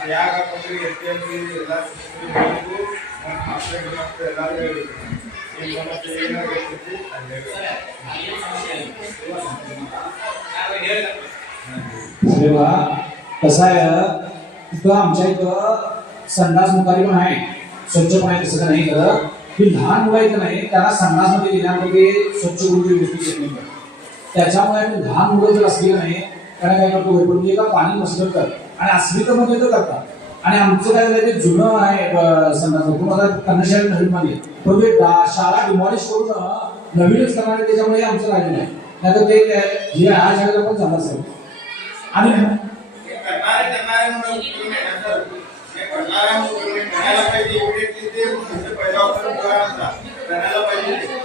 या कागद एटीएम ला को आपल्या घरात लागले एक मला ते येणार घेतली अरे वा कसं आहे इथं आमच्या इथं संडास मुखारी पण आहे स्वच्छ पण आहे तसं नाही करत ही लहान मुलं इथं नाही त्यांना संडासमध्ये गेल्यामध्ये स्वच्छ गोष्टी येत नाही त्याच्यामुळे आम्ही लहान मुलं जर असली नाही त्यांना काय करतो वैपणी का पाणी मसलत कर आणि अस्मितामध्ये तर करतात आणि आमचं काय झालं ते जुनं आहे संडास तुम्हाला कर्णशाळा नवीन मध्ये पण ते शाळा डिमॉलिश करून नवीनच करणार आहे त्याच्यामुळे आमचं राहिलेलं आहे नाहीतर ते हे ह्या शाळेला पण झालं असेल आणि करणारे म्हणून तुम्ही नंतर हे करणारा म्हणून तुम्ही करायला पाहिजे एवढे ते म्हणजे पहिला ऑप्शन करायला पाहिजे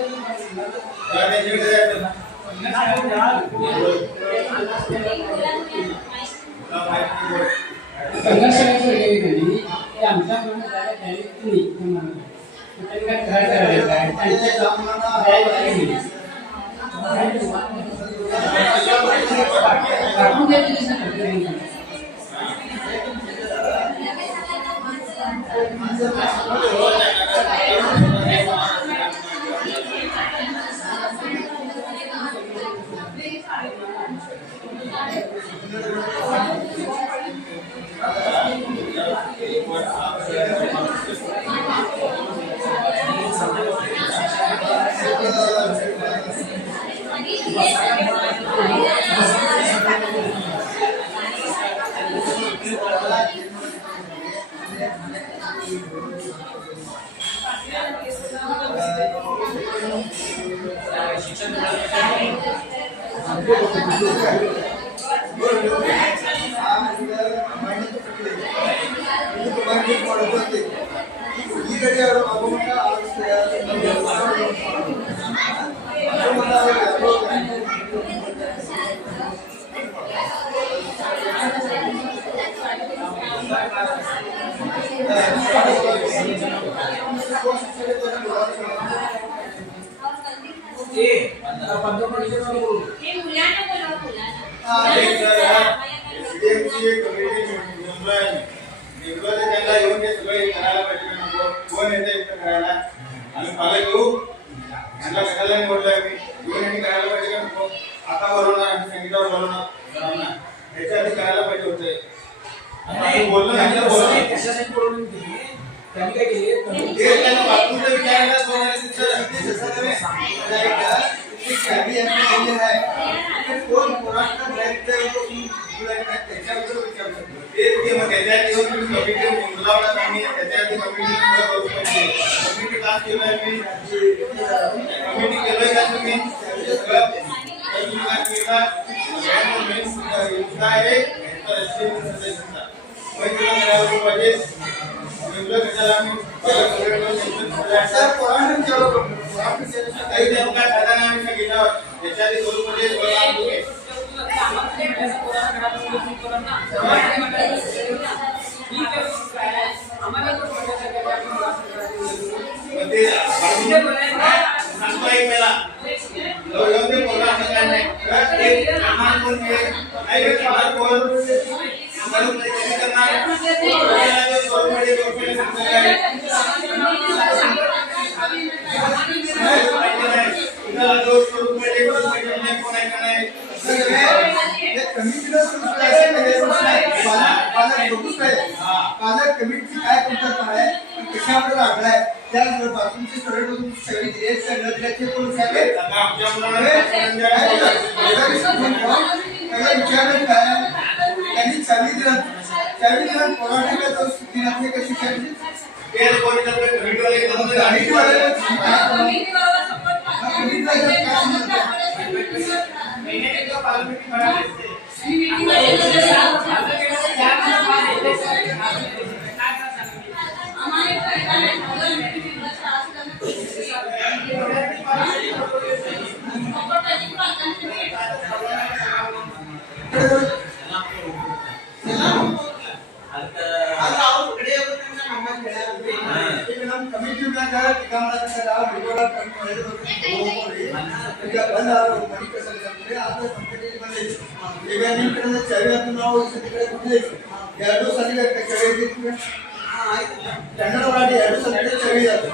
ಕನ್ನಡವಾಗಿ 2 ಸಲ ಚಳಿಯಾದ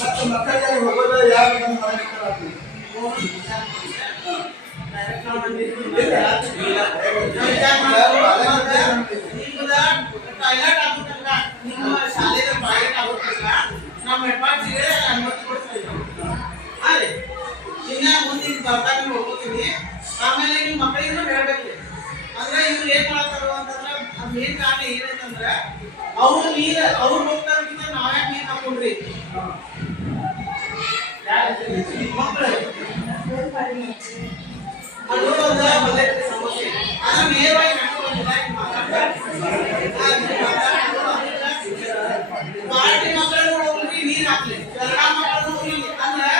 ಮತ್ತು ಮಕ್ಕಳಿಗೆ ಹೋಗೋದು ಯಾವ ಆಮೇಲೆ ನಿಮ್ಮ ಮಕ್ಕಳಿಗೂ ಹೇಳ್ಬೇಕು ಅಂದ್ರೆ ಇವ್ರು ಏನ್ ಮಾಡ್ತಾರೋ ಅಂತಂದ್ರೆ ಮೇನ್ ಕಾರಣ ಏನಂತಂದ್ರೆ ಅವ್ರು ಹೋಗ್ತಾರಕ್ಕಿಂತ ನಾವ್ಯಾಕೆ ನೀರ್ ಹಾಕೊಂಡ್ರಿ ಮಕ್ಕಳು ಅದು ಒಂದು ಸಮಸ್ಯೆ ಆದ್ರೆ ನೇರವಾಗಿ ಪಾರ್ಟಿ ಮಕ್ಕಳನ್ನು ಹೋಗ್ರಿ ನೀರ್ ಹಾಕ್ಲಿ ಕನ್ನಡ ಮಕ್ಕಳನ್ನು ಹೋಗ್ಲಿ ಅಂದ್ರೆ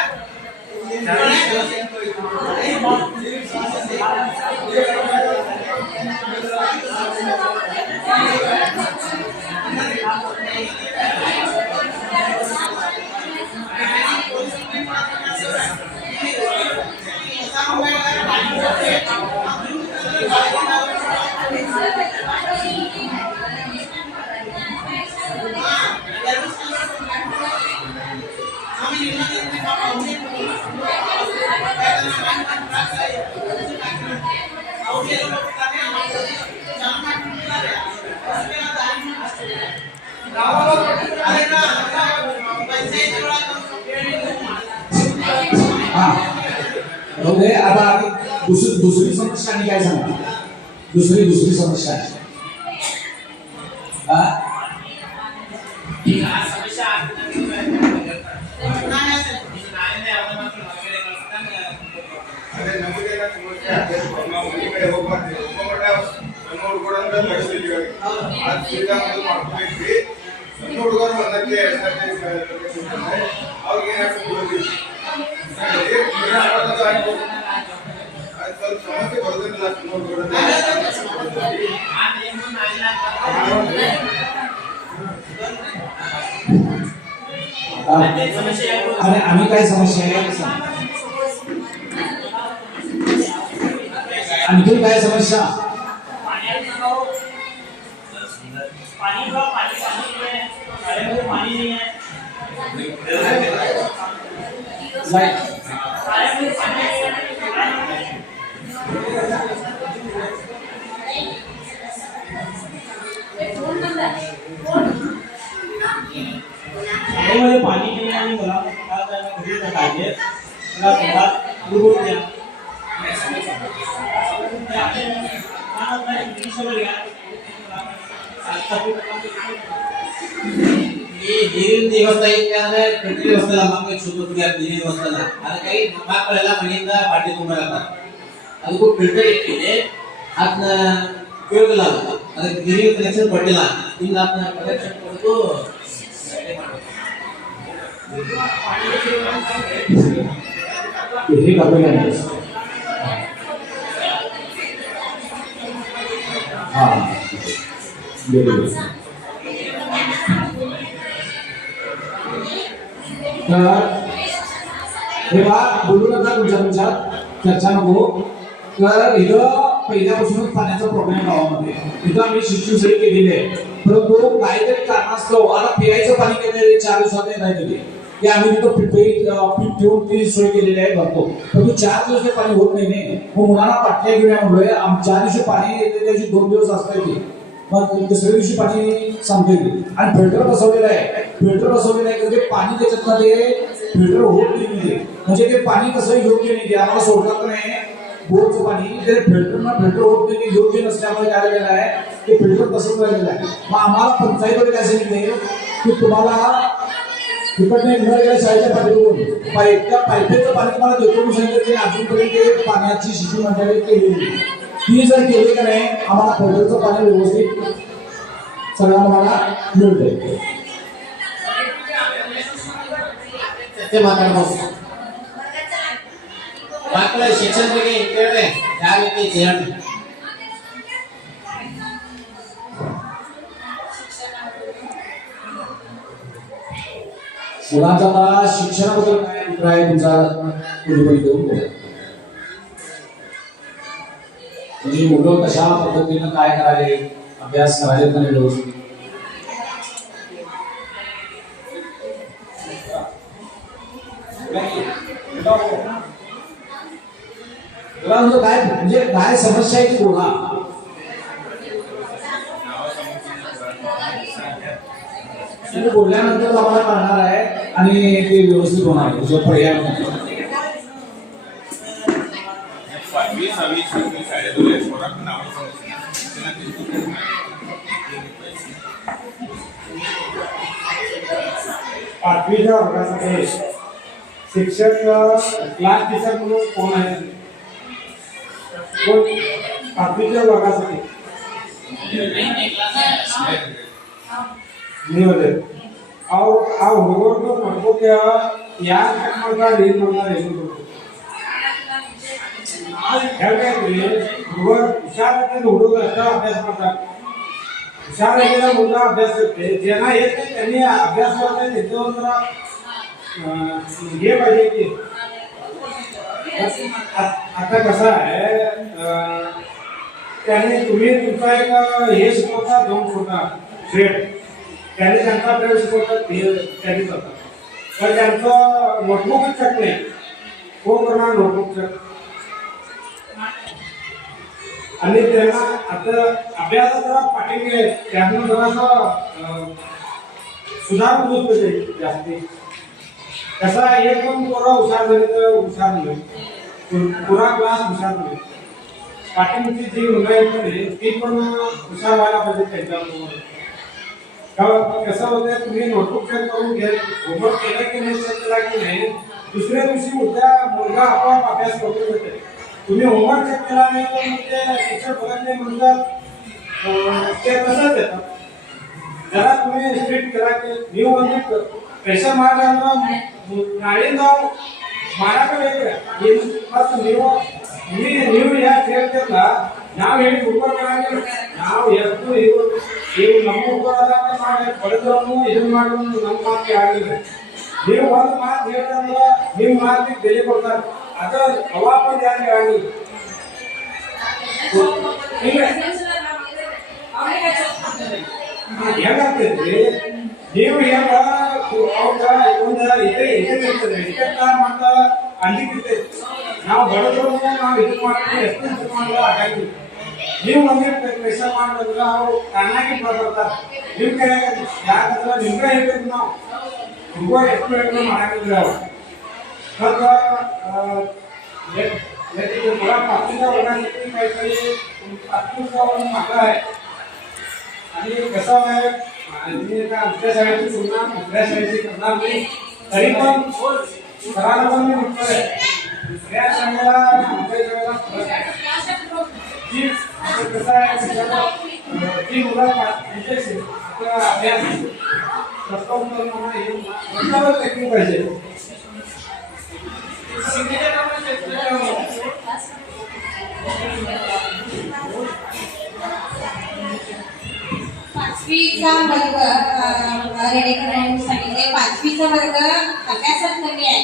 म्हणजे आता दुसरी समस्या आणि काय सांगा दुसरी समस्या ಅದೇ ನಮಗೇನ ಸಮಸ್ಯೆ ನಾವು ಮನೆಗೆ ಹೋಗ್ಬಾರ್ದು ಸಣ್ಣ ಹುಡುಗರು ಅಂತ ನಡೆಸ್ತೀವಿ ಅದು ಸುವಿಧಾ ಮಾಡ್ಕೊಬೇಕ್ರಿ ಸಣ್ಣ ಹುಡುಗರು ಒಂದಕ್ಕೆ 2 ಸರ್ತಿ ಅವ್ರಿಗೆ ಏನಾಗ್ತದೆ ಸ್ವಲ್ಪ ಸಮಸ್ಯೆ ಬರೋದಿಲ್ಲ ಸಣ್ಣ ಹುಡುಗರು आणि आम्ही काय समस्या आहे आणखी काय समस्या पाणी नाही आणि मला घरी पाहिजे ನೀರಿನ ವ್ಯವಸ್ಥೆ ಐತೆ ಅಂದ್ರೆ ಕಟ್ಟಿ ವ್ಯವಸ್ಥೆ ಇಲ್ಲ ಮಕ್ಕಳಿಗೆ ಶುದ್ಧ ನೀರಿನ ವ್ಯವಸ್ಥೆ ಇಲ್ಲ ಅದಕ್ಕಾಗಿ ಮಕ್ಕಳೆಲ್ಲ ಮನೆಯಿಂದ ಬಾಟ್ಲಿ ತುಂಬಿರಲ್ಲ ಅದಕ್ಕೂ ಫಿಲ್ಟರ್ ಇಟ್ಟಿದೆ ಅದನ್ನ ಉಪಯೋಗ ಇಲ್ಲ ಅದಕ್ಕೆ ನೀರಿನ ಕನೆಕ್ಷನ್ ಕೊಟ್ಟಿಲ್ಲ ಇನ್ನು ಅದನ್ನ ಕನೆಕ್ಷನ್ ಕೊಟ್ಟು हे करतो हा बरोबर हे बा बोलू नका तुमच्या चर्चा नको तर इथं पहिल्यापासूनच पाण्याचा प्रॉब्लेम गावामध्ये इथं आम्ही शिक्षण सोयी केलेली आहे परंतु काहीतरी कारणास्तव आता पिण्याचं पाणी केलेलं 4 दिवसात नाही दिले की आम्ही तिथं पीठ ठेवून ती सोय केलेली आहे भरतो परंतु 4 दिवस ते पाणी होत नाही मग मुलांना पाटल्या घेऊया म्हणलोय 4 दिवशी पाणी येते त्या दिवशी 2 दिवस असतं ते मग दुसऱ्या दिवशी पाणी सांगते आणि फिल्टर बसवलेलं आहे म्हणजे पाणी त्याच्यातनं ते फिल्टर होत नाही म्हणजे ते पाणी कसं योग्य नाही ते आम्हाला सोडतात नाही बोरचं पाणी ते फिल्टर होत नाही ते योग्य नसल्यामुळे काय झालेलं आहे ते फिल्टर तसंच राहिलेलं आहे मग आम्हाला पंचायतीमध्ये काय सांगितले की तुम्हाला तिकडने मिळालेल्या शाळेच्या पाठीवरून त्या पाईपचं पाणी तुम्हाला देतो म्हणून सांगितलं की अजूनपर्यंत ते पाण्याची शिशी मंडळी केलेली ती जर केली का नाही आम्हाला फिल्टरचं पाणी व्यवस्थित सगळ्यांना मला मिळतंय ಅಷ್ಟೇ ಮಾತಾಡ್ಬೋದು. ಮಕ್ಕಳ ಶಿಕ್ಷಣ ಬಗ್ಗೆ ಕೇಳಿದ್ರೆ ಯಾವ ರೀತಿ ಹೇಳಿ. मुलांचा मला शिक्षणाबद्दल काय अभिप्राय तुमचा कुठेतरी देऊन बोला. म्हणजे मुलं कशा पद्धतीनं काय करायले, अभ्यास करायचे का नाही व्यवस्थित. मुलांचं काय म्हणजे काय समस्या आहे ती बोला. तुम्ही बोलल्यानंतर आम्हाला कळणार आहे आणि ते व्यवस्थित होणार आहे. जो पर्याय नाही. 5वी 6वी 7वी शाळेत पोरांना नावं समजली. पाचवीच्या वर्गासाठी शिक्षक क्लास टीचर म्हणून कोण आहे? कोण पाचवीच्या वर्गासाठी नहीं होते और आ होमवर्क को पढ़ो क्या याद करना रीड करना रेशो क्या कहते होमवर्क हुशार रहते तो हुडो का अभ्यास करता हुशार रहेगा मुलगा अभ्यास करते ज्यांना येत नाही त्यांनी अभ्यास करते त्याच्यावर जरा हे पाहिजे की आता कसं आहे त्याने तुम्ही तुमचा एक हे शिकवता दोन छोटा ट्रेड त्याने त्यांचा प्रयोग शिकवतात त्यांनी करतात तर त्यांचं नोटबुकच चेक नाही कोण करणार नोटबुक चेक आणि त्यांना आता अभ्यासात जरा पाठीमागे त्यातून जरासा सुधार होत पाहिजे जास्ती कसा एक पण पोरं हुशार झाली तर हुशार नाही पुरा क्लास हुशार नाही पाठीमागची जी मुलं आहेत ती पण हुशार व्हायला पाहिजे त्यांच्याबरोबर कसं होतं तुम्ही नोटबुक चेक करून घ्या होमवर्क केलं की नाही चेक केला की नाही दुसऱ्या दिवशी उद्या मुलगा आपोआप अभ्यास करून घेते तुम्ही होमवर्क चेक केला नाही तर मग ते शिक्षक बघत नाही म्हणतात ते तसंच येतात जरा तुम्ही स्ट्रिक्ट करा की ನೀವು ಒಂದು ಪ್ರೆಷರ್ ಮಾಡಿದ್ರೆ ನಾಳಿಂದ ಮಾಡಕ ಬೇಕು ಮತ್ತು ನೀವು ಯಾಕೆ ಹೇಳ್ತಿರಲ್ಲ ನಾವು ಹೇಳಿ ಹುಡುಗರಾಗಿಲ್ಲ ನಾವು ಎಷ್ಟು ಇವು ನಮ್ಮ ಹುಡುಗರಾದಾಗ ನಾವು ಪಡೆದ್ರೂ ಇದನ್ನ ಮಾಡೋದು ನಮ್ಮ ಮಾತಿಗೆ ಆಗಿಲ್ಲ ನೀವು ಒಂದು ಮಾತು ಹೇಳಿದ್ರೆ ನಿಮ್ಮ ಮಾತಿಗೆ ಬೆಲೆ ಕೊಡ್ತಾರೆ ಅದು ಅವಾಪ ಜಾರಿ ಆಗಿಲ್ಲ ಹೆಂಗಾಗ್ತೈತಿ ನೀವು ಹೆಂಗ ಒಂದು ಇರ್ತದೆ ರಿಸ್ಪೆಕ್ಟ್ ಮಾಡ್ತಾ ಅಂಜಿಕಿರ್ತೈತಿ ನಾವು ಬಡದ್ರು ನಾವು ಇದು ಮಾಡ್ತೀವಿ ಎಷ್ಟು ಇದು ಮಾಡಿದ್ರೆ ಹಾಗಾಗಿ ನೀವು ನಮಗೆ ಪ್ರೆಷರ್ ಮಾಡಿದ್ರೆ ಅವ್ರು ತಾನಾಗಿ ಬರ್ತಾರೆ ನಿಮ್ಮ ಕೈಯಾಗ ಯಾಕಂದ್ರೆ ನಿಮ್ಗೆ ಹೇಳ್ಬೇಕು ನಾವು ತುಂಬ ಎಷ್ಟು ಹೇಳ್ಕೊಂಡು ಮಾಡಾಕಿದ್ರೆ ಅವ್ರು ಮತ್ತು मला पाचवीच्या वर्गासाठी काहीतरी पाचवीचा मागं आहे आणि कसं आहे मी एका आमच्या शाळेची तुलना दुसऱ्या शाळेची करणार नाही तरी पण सरांना पण मी म्हटलंय दुसऱ्या शाळेला आमच्या शाळेला फरक आहे जी कसं आहे जी मुलं अभ्यास प्रस्ताव टेक्निक पाहिजे पाचवीचा वर्ग रेडेकरांनी सांगितले पाचवीचा वर्ग अभ्यासात कमी आहे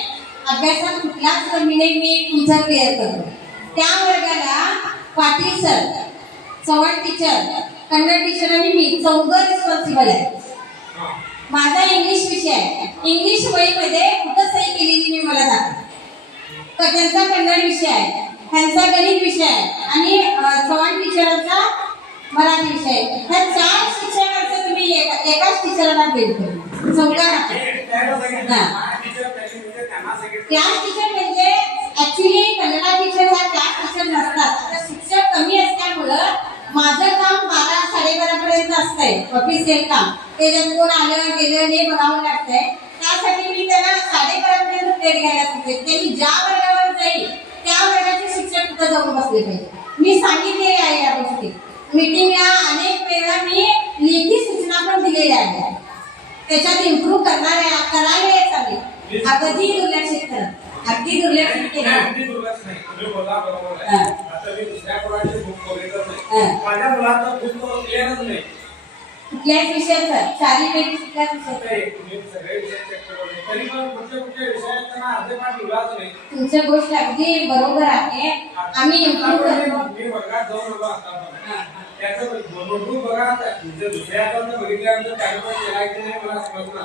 अभ्यासात कुठलाच कमी नाही मी तुमचा क्लिअर करतो त्या वर्गाला Patil sir Chavan teacher Kannada teacher आणि मी चौघं रिस्पॉन्सिबल आहे माझा इंग्लिश विषय आहे इंग्लिश वहीमध्ये कुठं सही केलेली मी मला दाखव त्यांचा कन्नड विषय आहे त्यांचा गणित विषय आहे आणि चव्हाण टीचरांचा मराठी विषय ह्या 4 शिक्षकांचं तुम्ही एकाच टीचरला भेट करू चौघांना क्लास टीचर म्हणजे ऍक्च्युली कन्नड टीचर ह्या क्लास टीचर नसतात आता शिक्षक कमी असल्यामुळं माझं काम 12-12:30 पर्यंत असतंय ऑफिशियल काम त्याच्यात कोण आलं गेलं हे बघावं लागतंय त्यासाठी मी त्यांना 12:30 पर्यंत प्लेट घ्यायला सांगते त्यांनी ज्या वर्गावर जाईल त्या वर्गाचे शिक्षक तिथं जाऊन बसले पाहिजे मी सांगितलेले आहे या गोष्टी मीटिंगला अनेक वेळा मी लेखी सूचना पण दिलेल्या आहेत त्याच्यात इम्प्रूव्ह करायला चालेल अगदी दुर्लक्षित करत अगदी दुर्लक्षित केलं अगदी दुर्लक्ष नाही. तुम्ही बोला बरोबर आहे. आता मी दुसऱ्या कोणाचे बुक बघितलं नाही. माझ्या मुलाचं बुक क्लिअरच नाही. कुठल्याच विषयाचं शारीरिक कुठल्याच विषयाचं नाही, तुम्ही सगळे विषय check करून तरी पण कुठल्या विषयात त्यांना अर्धेपाठ लिहिलाच नाही. तुमची गोष्ट अगदी बरोबर आहे आम्ही improve करतो मी वर्गात जाऊन आलो आता पण. त्याचं नोटबुक बघा म्हणजे दुसऱ्या हातानं बघितल्यानंतर त्यानं पण केलाय की नाही मला समजलं.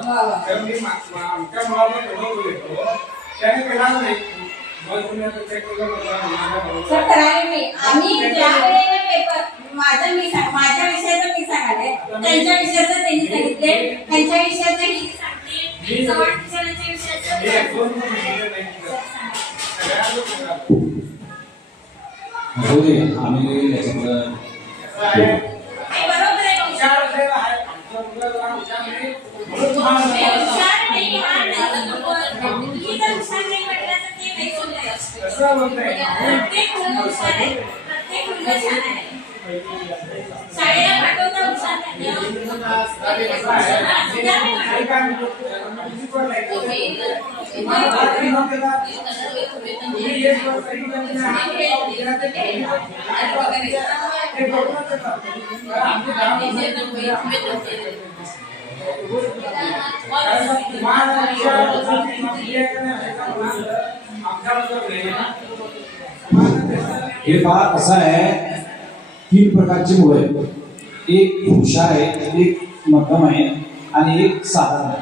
तर मी आमच्या मुलाला तेवढं बोलतो त्याने केलाच नाही. मग तुम्ही आता चेक करून बघा. सर करायला मी आम्ही ज्या वेळेला पेपर माझ्या विषयाचं मी सांगाले त्यांच्या विषयाचं त्यांनी सांगितले त्यांच्या विषयाचं ही सांगते चव्हाण टीचरांच्या विषयाचं मी एकदम बोलले नाही तिथं. सगळ्यांना सांगा. हो दे आम्ही याच्याकडं आहे हे बरोबर आहे हुशार असेल आहे. आमचा मुलगा जरा हुशार नाही. म्हणून तुम्हाला हे सांगायला हुशार नाही हा नाही तुम्ही जर हुशार नाही म्हटलं तर ते नाही बोलले कसं बोलतंय? प्रत्येक मुलगा हुशार आहे प्रत्येक मुलगा छान आहे शाळेला पाठवता हुशार नाही हे काय म्हणतो? प्रिन्सिपल आहे. तुम्ही एक वर्ष हे बघूनच येतात. आमचे हे पहा कसं आहे 3 प्रकारची मुलं आहेत. एक हुशार आहे एक मध्यम आहे आणि एक साधारण आहे.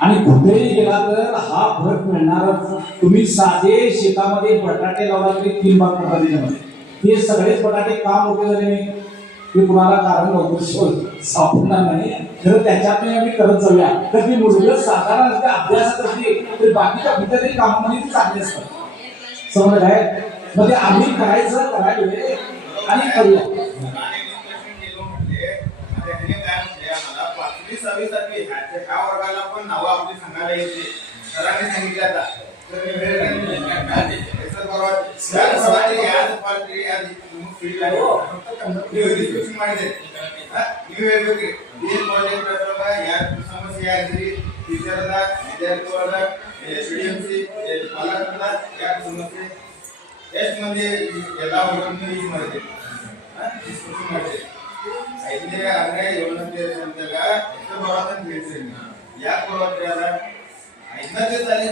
आणि कुठेही गेला तर हा फरक मिळणारच. तुम्ही साधे शेतामध्ये बटाटे लावला तरी 3 भाग पडतात त्याच्यामध्ये. ते सगळेच बटाटे का मोठे झाले नाही ते तुम्हाला कारण लवकर सापडणार नाही. खरं त्याच्यातून आम्ही करत जाऊया तर ती मुलं साधारण अभ्यासात असली तर बाकीच्या कुठल्यातरी कामामध्ये ती चांगली असतात. समज आहे म्हणजे आम्ही करायचं करायला आणि करूया. पाचवी 6वी 7वी ह्या वर्गाला पण नावं आपली सांगायला येते. सरांनी सांगितलं आता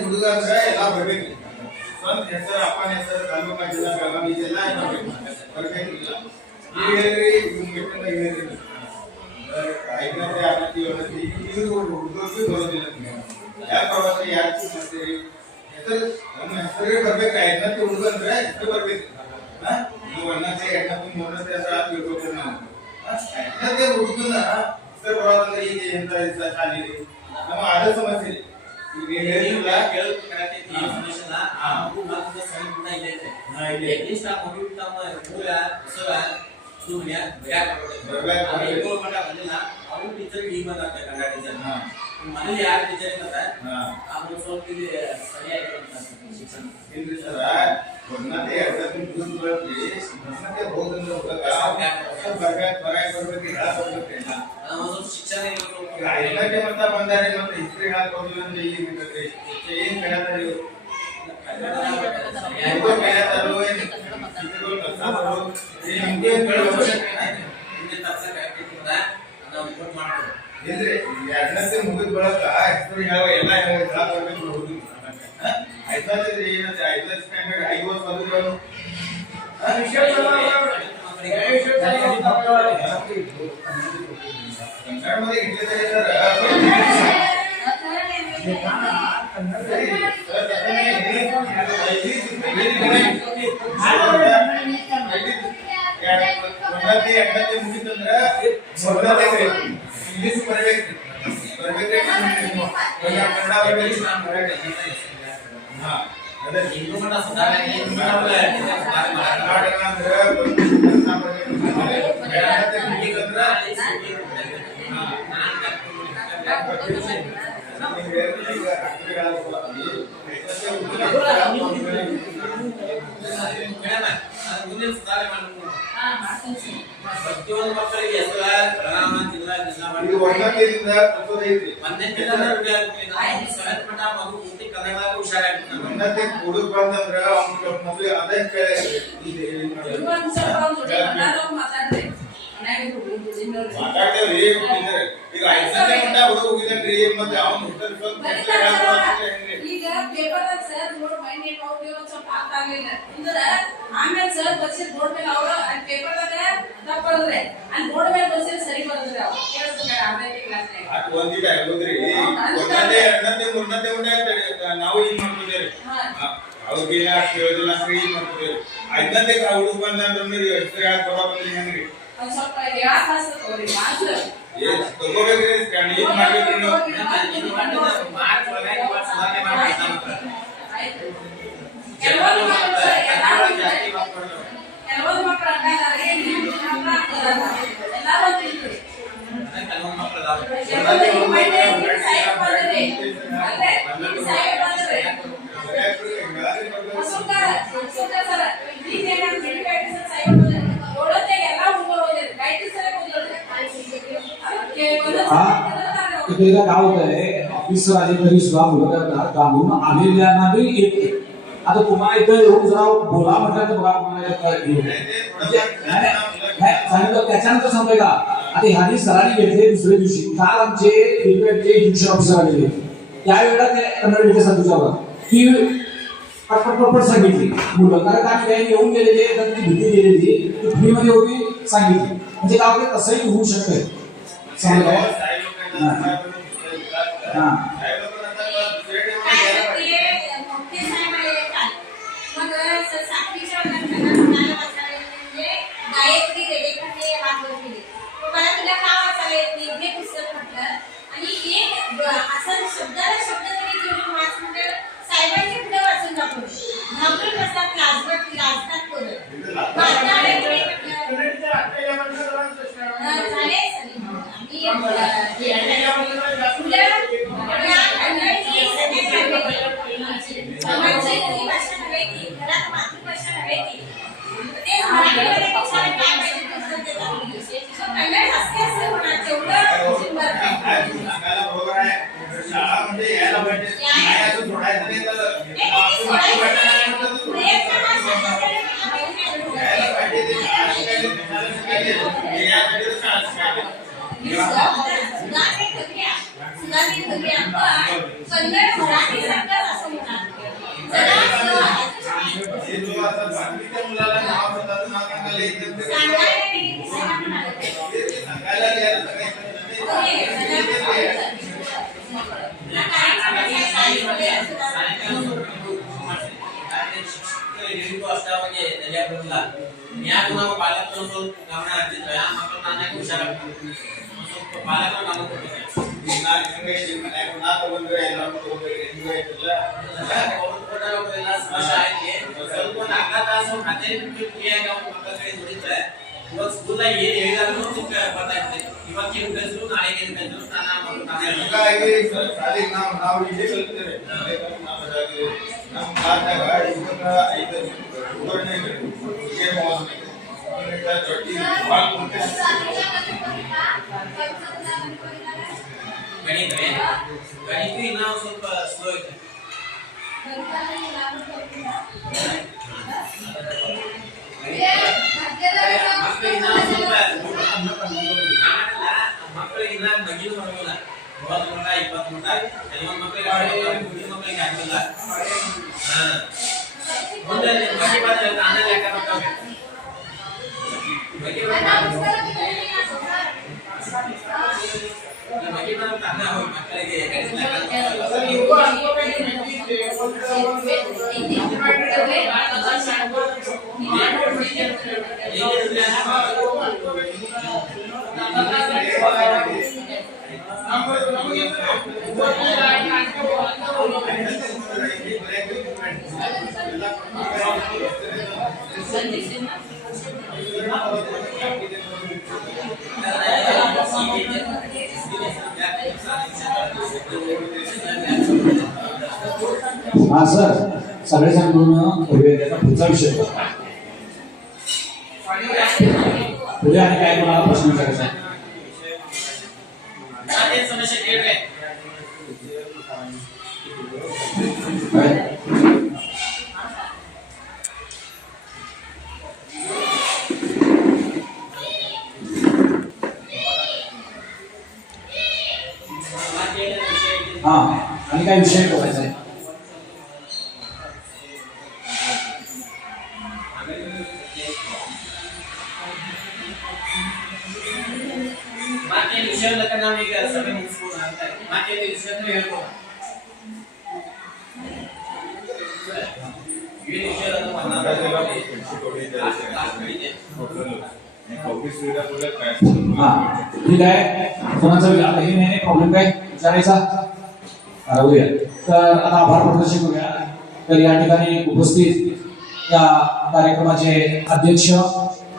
ಹುಡುಗಂದ್ರೆ ಎಲ್ಲ ಬರ್ಬೇಕು. ಸ್ವಂತ ಹೆಸರು ಅಪ್ಪನ ಹೆಸರು ತಾಲೂಕಾ ಜಿಲ್ಲಾ ಬೆಳಗಾವಿ ಇದೆಲ್ಲ ಬರ್ಬೇಕಿಲ್ಲ. ನೀವು ಹೇಳ್ರಿ ಹೇಳ್ರಿ 5ನೇ 6ನೇ 7ನೇ ಇವರು ಹುಡುಗರಿಗೆ ಬರೋದಿಲ್ಲ. ಯಾಕೆ ಬರೋದ್ರೆ ಯಾಕೆ ಮಾಡ್ತೀರಿ ಹೆಸರು ನಮ್ಮ ಹೆಸರೇ ಬರ್ಬೇಕು. 5ನೇ ಹುಡುಗಂದ್ರೆ ಹೆಸರು ಬರ್ಬೇಕು. ನೀವು 1ನೇ 2ನೇ 3ನೇ ಹೆಸರು ಹಾಕ್ಬೇಕು. ನಾವು 5ನೇ ಹುಡುಗನ ಹೆಸರು ಬರೋದಂದ್ರೆ ಈಗ ಎಂತ ಶಾಲೆ ನಮ್ಮ ಆದ ಸಮಸ್ಯೆ. ಮನೇಲಿ ಯಾರು ಟೀಚರ್ ಅವರು ಸ್ವಲ್ಪ ಶಿಕ್ಷಣ ಶಿಕ್ಷಣ ಬಂದಾರೆ ಮತ್ತೆ ಹಿಸ್ಟ್ರಿ ಹಾಕೋದಿಲ್ಲ ಅಂದ್ರೆ ಏನ್ ಕಲಿತಾರೆ ಎರಡನೇ ಮುಗಿದ ಬಳಕ ಹೆಸರು ಯಾವ ಎಲ್ಲ ಬರ್ಬೇಕು ಹುಡುಗಿ 5ನೇ ಏನಂತೆ 5ನೇ ಸ್ಟ್ಯಾಂಡರ್ಡ್ 5 ವರ್ಷ ಬಂದ್ರು ಕನ್ನಡमध्ये घेतले तरी ಮುಗಿತಂದ್ರೆ ಇಂಗ್ಲಿಷ್ ಬರಬೇಕು ಕನ್ನಡ ಬರಬೇಕು ಹಾ ಅದೇ ಇಂಗ್ಲಿಷ್ ಮಟ್ಟ ಸುಧಾರಣೆ ಕರ್ನಾಟಕ ಅಂದ್ರೆ ಮುಂದಿನ ಸುಧಾರಣೆ ಮಾಡಬೇಕು. ಪ್ರತಿಯೊಂದು ಮಕ್ಕಳಿಗೆ ಹೆಸರು ಬೆಳಗಾಮ ಜಿಲ್ಲಾ ಇದು ಒಂದನೇದಿಂದ ಪ್ರಸ್ತುತ ಐತ್ರಿ. ಒಂದನೇ ಜಿಲ್ಲಾದ ನಾವು ಸೆವೆಂತ್ ಮಟ್ಟ ಮಗು ಪೂರ್ತಿ ಕನ್ನಡದಾಗ ಹುಷಾರಾಗ್ತಾನೆ. ಒಂದನೇ ಹುಡುಗ ಬಂದಂದ್ರ ಅವ್ನ ಮೊದಲು ಅದೇ ಮಾತಾಡ್ತೇವ್ರಿ. ಈಗ 5ನೇ ಮಟ್ಟ ಹುಡುಗ ಹೋಗಿದ್ದಾನ್ರಿ, ಮತ್ತೆ ಅವ್ನು ಈಗ ಪೇಪರ್ ಸರ್ ನೋಡ್ ಮೈಂಡ್ ಏನ್ ಹೋಗ್ತೀವಿ ಒಂದ್ ಸ್ವಲ್ಪ ಅರ್ಥ ಆಗ್ಲಿಲ್ಲ ಅಂದ್ರೆ ಆಮೇಲೆ ಸರ್ ಬರ್ಸಿದ್ ಬೋರ್ಡ್ ಮೇಲೆ ಅವರು ಪೇಪರ್ದಾಗ ತಪ್ಪ ಬರ್ದ್ರೆ ಅಲ್ಲಿ ಬೋರ್ಡ್ ಮೇಲೆ ಬರ್ಸಿದ್ ಸರಿ ಬರ್ದ್ರೆ ಅವ್ರು ಕೇಳಿಸ್ತಾರೆ ಆಮೇಲೆ ಕ್ಲಾಸ್ನಾಗ ಒಂದಿಟ ಆಗೋದ್ರಿ. ಒಂದನೇ ಎರಡನೇ ಮೂರನೇ ಮಟ್ಟ ನಾವು ಈಗ ಮಾಡ್ತಿದ್ದೇವೆ. ಅವ್ರಿಗೆ ಕೇಳಿದಿಲ್ಲ ಅಂದ್ರೆ ಈಗ ಮಾಡ್ತಿದ್ದೇವೆ. 5ನೇ ಹುಡುಗ ಬಂದಂದ್ರೆ ಹೆಸರು ಯಾಕೆ ಬರೋದಿಲ್ಲ ಹೆಂಗ್ರಿ? ಒಂದ್ ಸ್ವಲ್ಪ ಯಾವ ಕ್ಲಾಸ್ ತಗೋರಿ ಮಾಸ್ಟರ್ ತಗೋಬೇಕ್ರಿ, ಏನ್ ಮಾಡ್ಬೇಕ್ರಿ ನೀವು? ಕೆಲವೊಂದು ಮಕ್ಕಳು ಅಂತಾರೆ ಎಲ್ಲಾರು ತಿಳ್ಕೊಳ್ಳಿ एकदा काय होतंय ऑफिसर आले तरी सुद्धा मुलं करतात कामून आलेल्यांना बी येते. आता पुन्हा इथं येऊन जरा बोला म्हटलं तर बघा सांगितलं त्याच्यानंतर सांगतोय का आता ह्यानी सरांनी घेतले दुसऱ्या दिवशी काल आमचे एज्युकेशन ऑफिसर आलेले त्यावेळेला ते कन्नड विकास अधिकारी की पटपट सांगितली मुलं कारण आम्ही काही येऊन गेलेले त्यांची भीती गेलेली फ्री मध्ये होती सांगितली म्हणजे काय होते तसंही होऊ शकतंय समजलं. गायत्री रेडेकरने हात वर केले. मला तुला का वाचायला येत नाही हे पुस्तक म्हटलं आणि एक असं शब्दाला शब्द तरी जोडून वाच म्हटलं साहेबांच्या पुढे वाचून दाखवलं. घाबरून बसतात लाजतात पोरं. झाले भाषा नव्हे की घरात मातृभाषा नव्हे की शाळा म्हणजे यायला पाहिजे, सोडायचं नाही तर कन्नड मराठी सारखं असं म्हणतात. मुलाला नाव स्वतःचं नाव सांगायला येत सांगायला ಇವಾಗ ಸ್ಕೂಲ್ ಏನ್ ಹೇಳಿದಾರು ಗೊತ್ತಾಗ್ತದೆ. ಇವಾಗ ಏನ್ ಕಲ್ಸರು ನಾಳೆ ಏನ್ ಕಲ್ಸರು ನಾವು ಇಲ್ಲೇ ಕಲಿತೇವೆ. ನಮ್ಮ ಕಾಲದಾಗ 5 ಗಣಿತ ಇನ್ನೂ ಸ್ವಲ್ಪ ಸ್ಲೋ ಐತೆ. ಮಕ್ಕಳಿಗಿನ್ನ ಮಗಿಲು ಬರೋಲ್ಲ 30 ಮಟ್ಟ 20 ಮಟ್ಟ ಕೆಲವೊಂದು ಮಕ್ಕಳಿಗೆ ಆಗಿಲ್ಲ. ಮುಂದೆ ಮಗಿ ಬಂದ್ರೆ ಆಮೇಲೆ ಲೆಕ್ಕ ಬರ್ತಾವೆ. ಮಗಿ ಬಂದ್ರೆ ಅನ್ನ ಹೋಗಿ ಮಕ್ಕಳಿಗೆ हा सर सगळेजण मिळून त्याचा पुढचा विषय पुढे आणि काय कोणाला प्रश्न विचारायचा आहे? ते समस्या क्लिअर आहे. काय? हा आणि काय विषय बोलायचा आहे? ಮಾತೆ ವಿಷಯದ ನಮಗೆ ಸಭೆ ಮುಗಿಸ್ಕೊಂಡು ಅಂತ ಮಾತೆ ವಿಷಯದ ಹೇಳ್ಬೋದು ಈ ವಿಷಯದ हा ठीक आहे. कोणाचा आता हे नाही प्रॉब्लेम काय विचारायचा? राहूया. तर आता आभार प्रदर्शन करूया. तर या ठिकाणी उपस्थित या कार्यक्रमाचे अध्यक्ष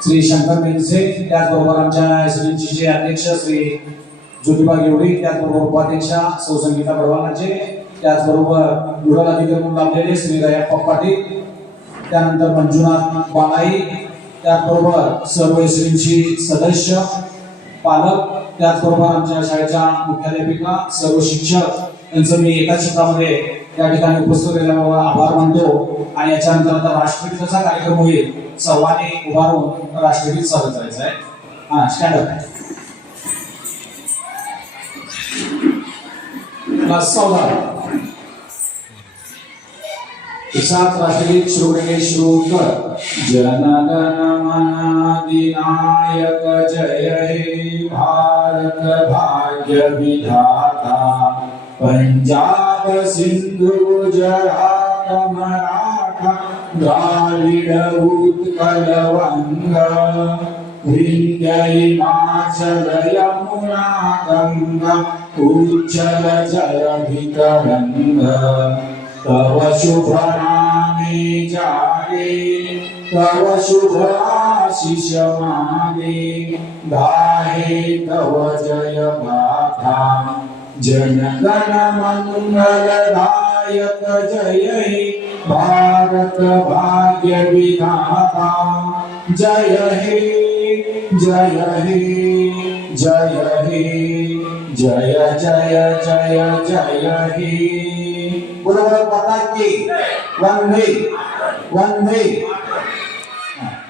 श्री शंकर मेंसे, त्याचबरोबर आमच्या एसडीएमसीचे अध्यक्ष श्री ज्योतिबा गेवडे, त्याचबरोबर उपाध्यक्षा सौ संगीता बडवालाचे, त्याचबरोबर रुरल अधिकारी म्हणून लाभलेले श्री दयाप्पा पाटील, त्यानंतर मंजुनाथ बालाई, त्याचबरोबर सर्व एसडीएमसी सदस्य, पालक, त्याचबरोबर आमच्या शाळेच्या मुख्याध्यापिका, सर्व शिक्षक यांचं मी एकाच शब्दामध्ये या ठिकाणी उपस्थित राहिल्यामुळे आभार मानतो. आणि याच्यानंतर आता राष्ट्रगीताचा कार्यक्रम होईल. सर्वांनी उभारून राष्ट्रगीत सादर करायचं आहे. हा स्टँड अप. क्लास 14 सात राष्ट्रगीत शुरू करेंगे. शुरू कर. जन गण मन अधिनायक जय हे भारत भाग्य विधाता, पंजाब सिंधु गुजरात मराठा द्राविड उत्कल वंग, विंध्य हिमाचल यमुना गंगा उज्जल जलधिक रंग, तव शुभ नामे जागे तव शुभ आशीष मागे, गाहे तव जय गाथा जन गण मंगलदायक जय हे भारत भाग्य विधाता, जय हे जय हे जय हे जय जय जय जय हे. बोलो भारत माता की वंदे वंदे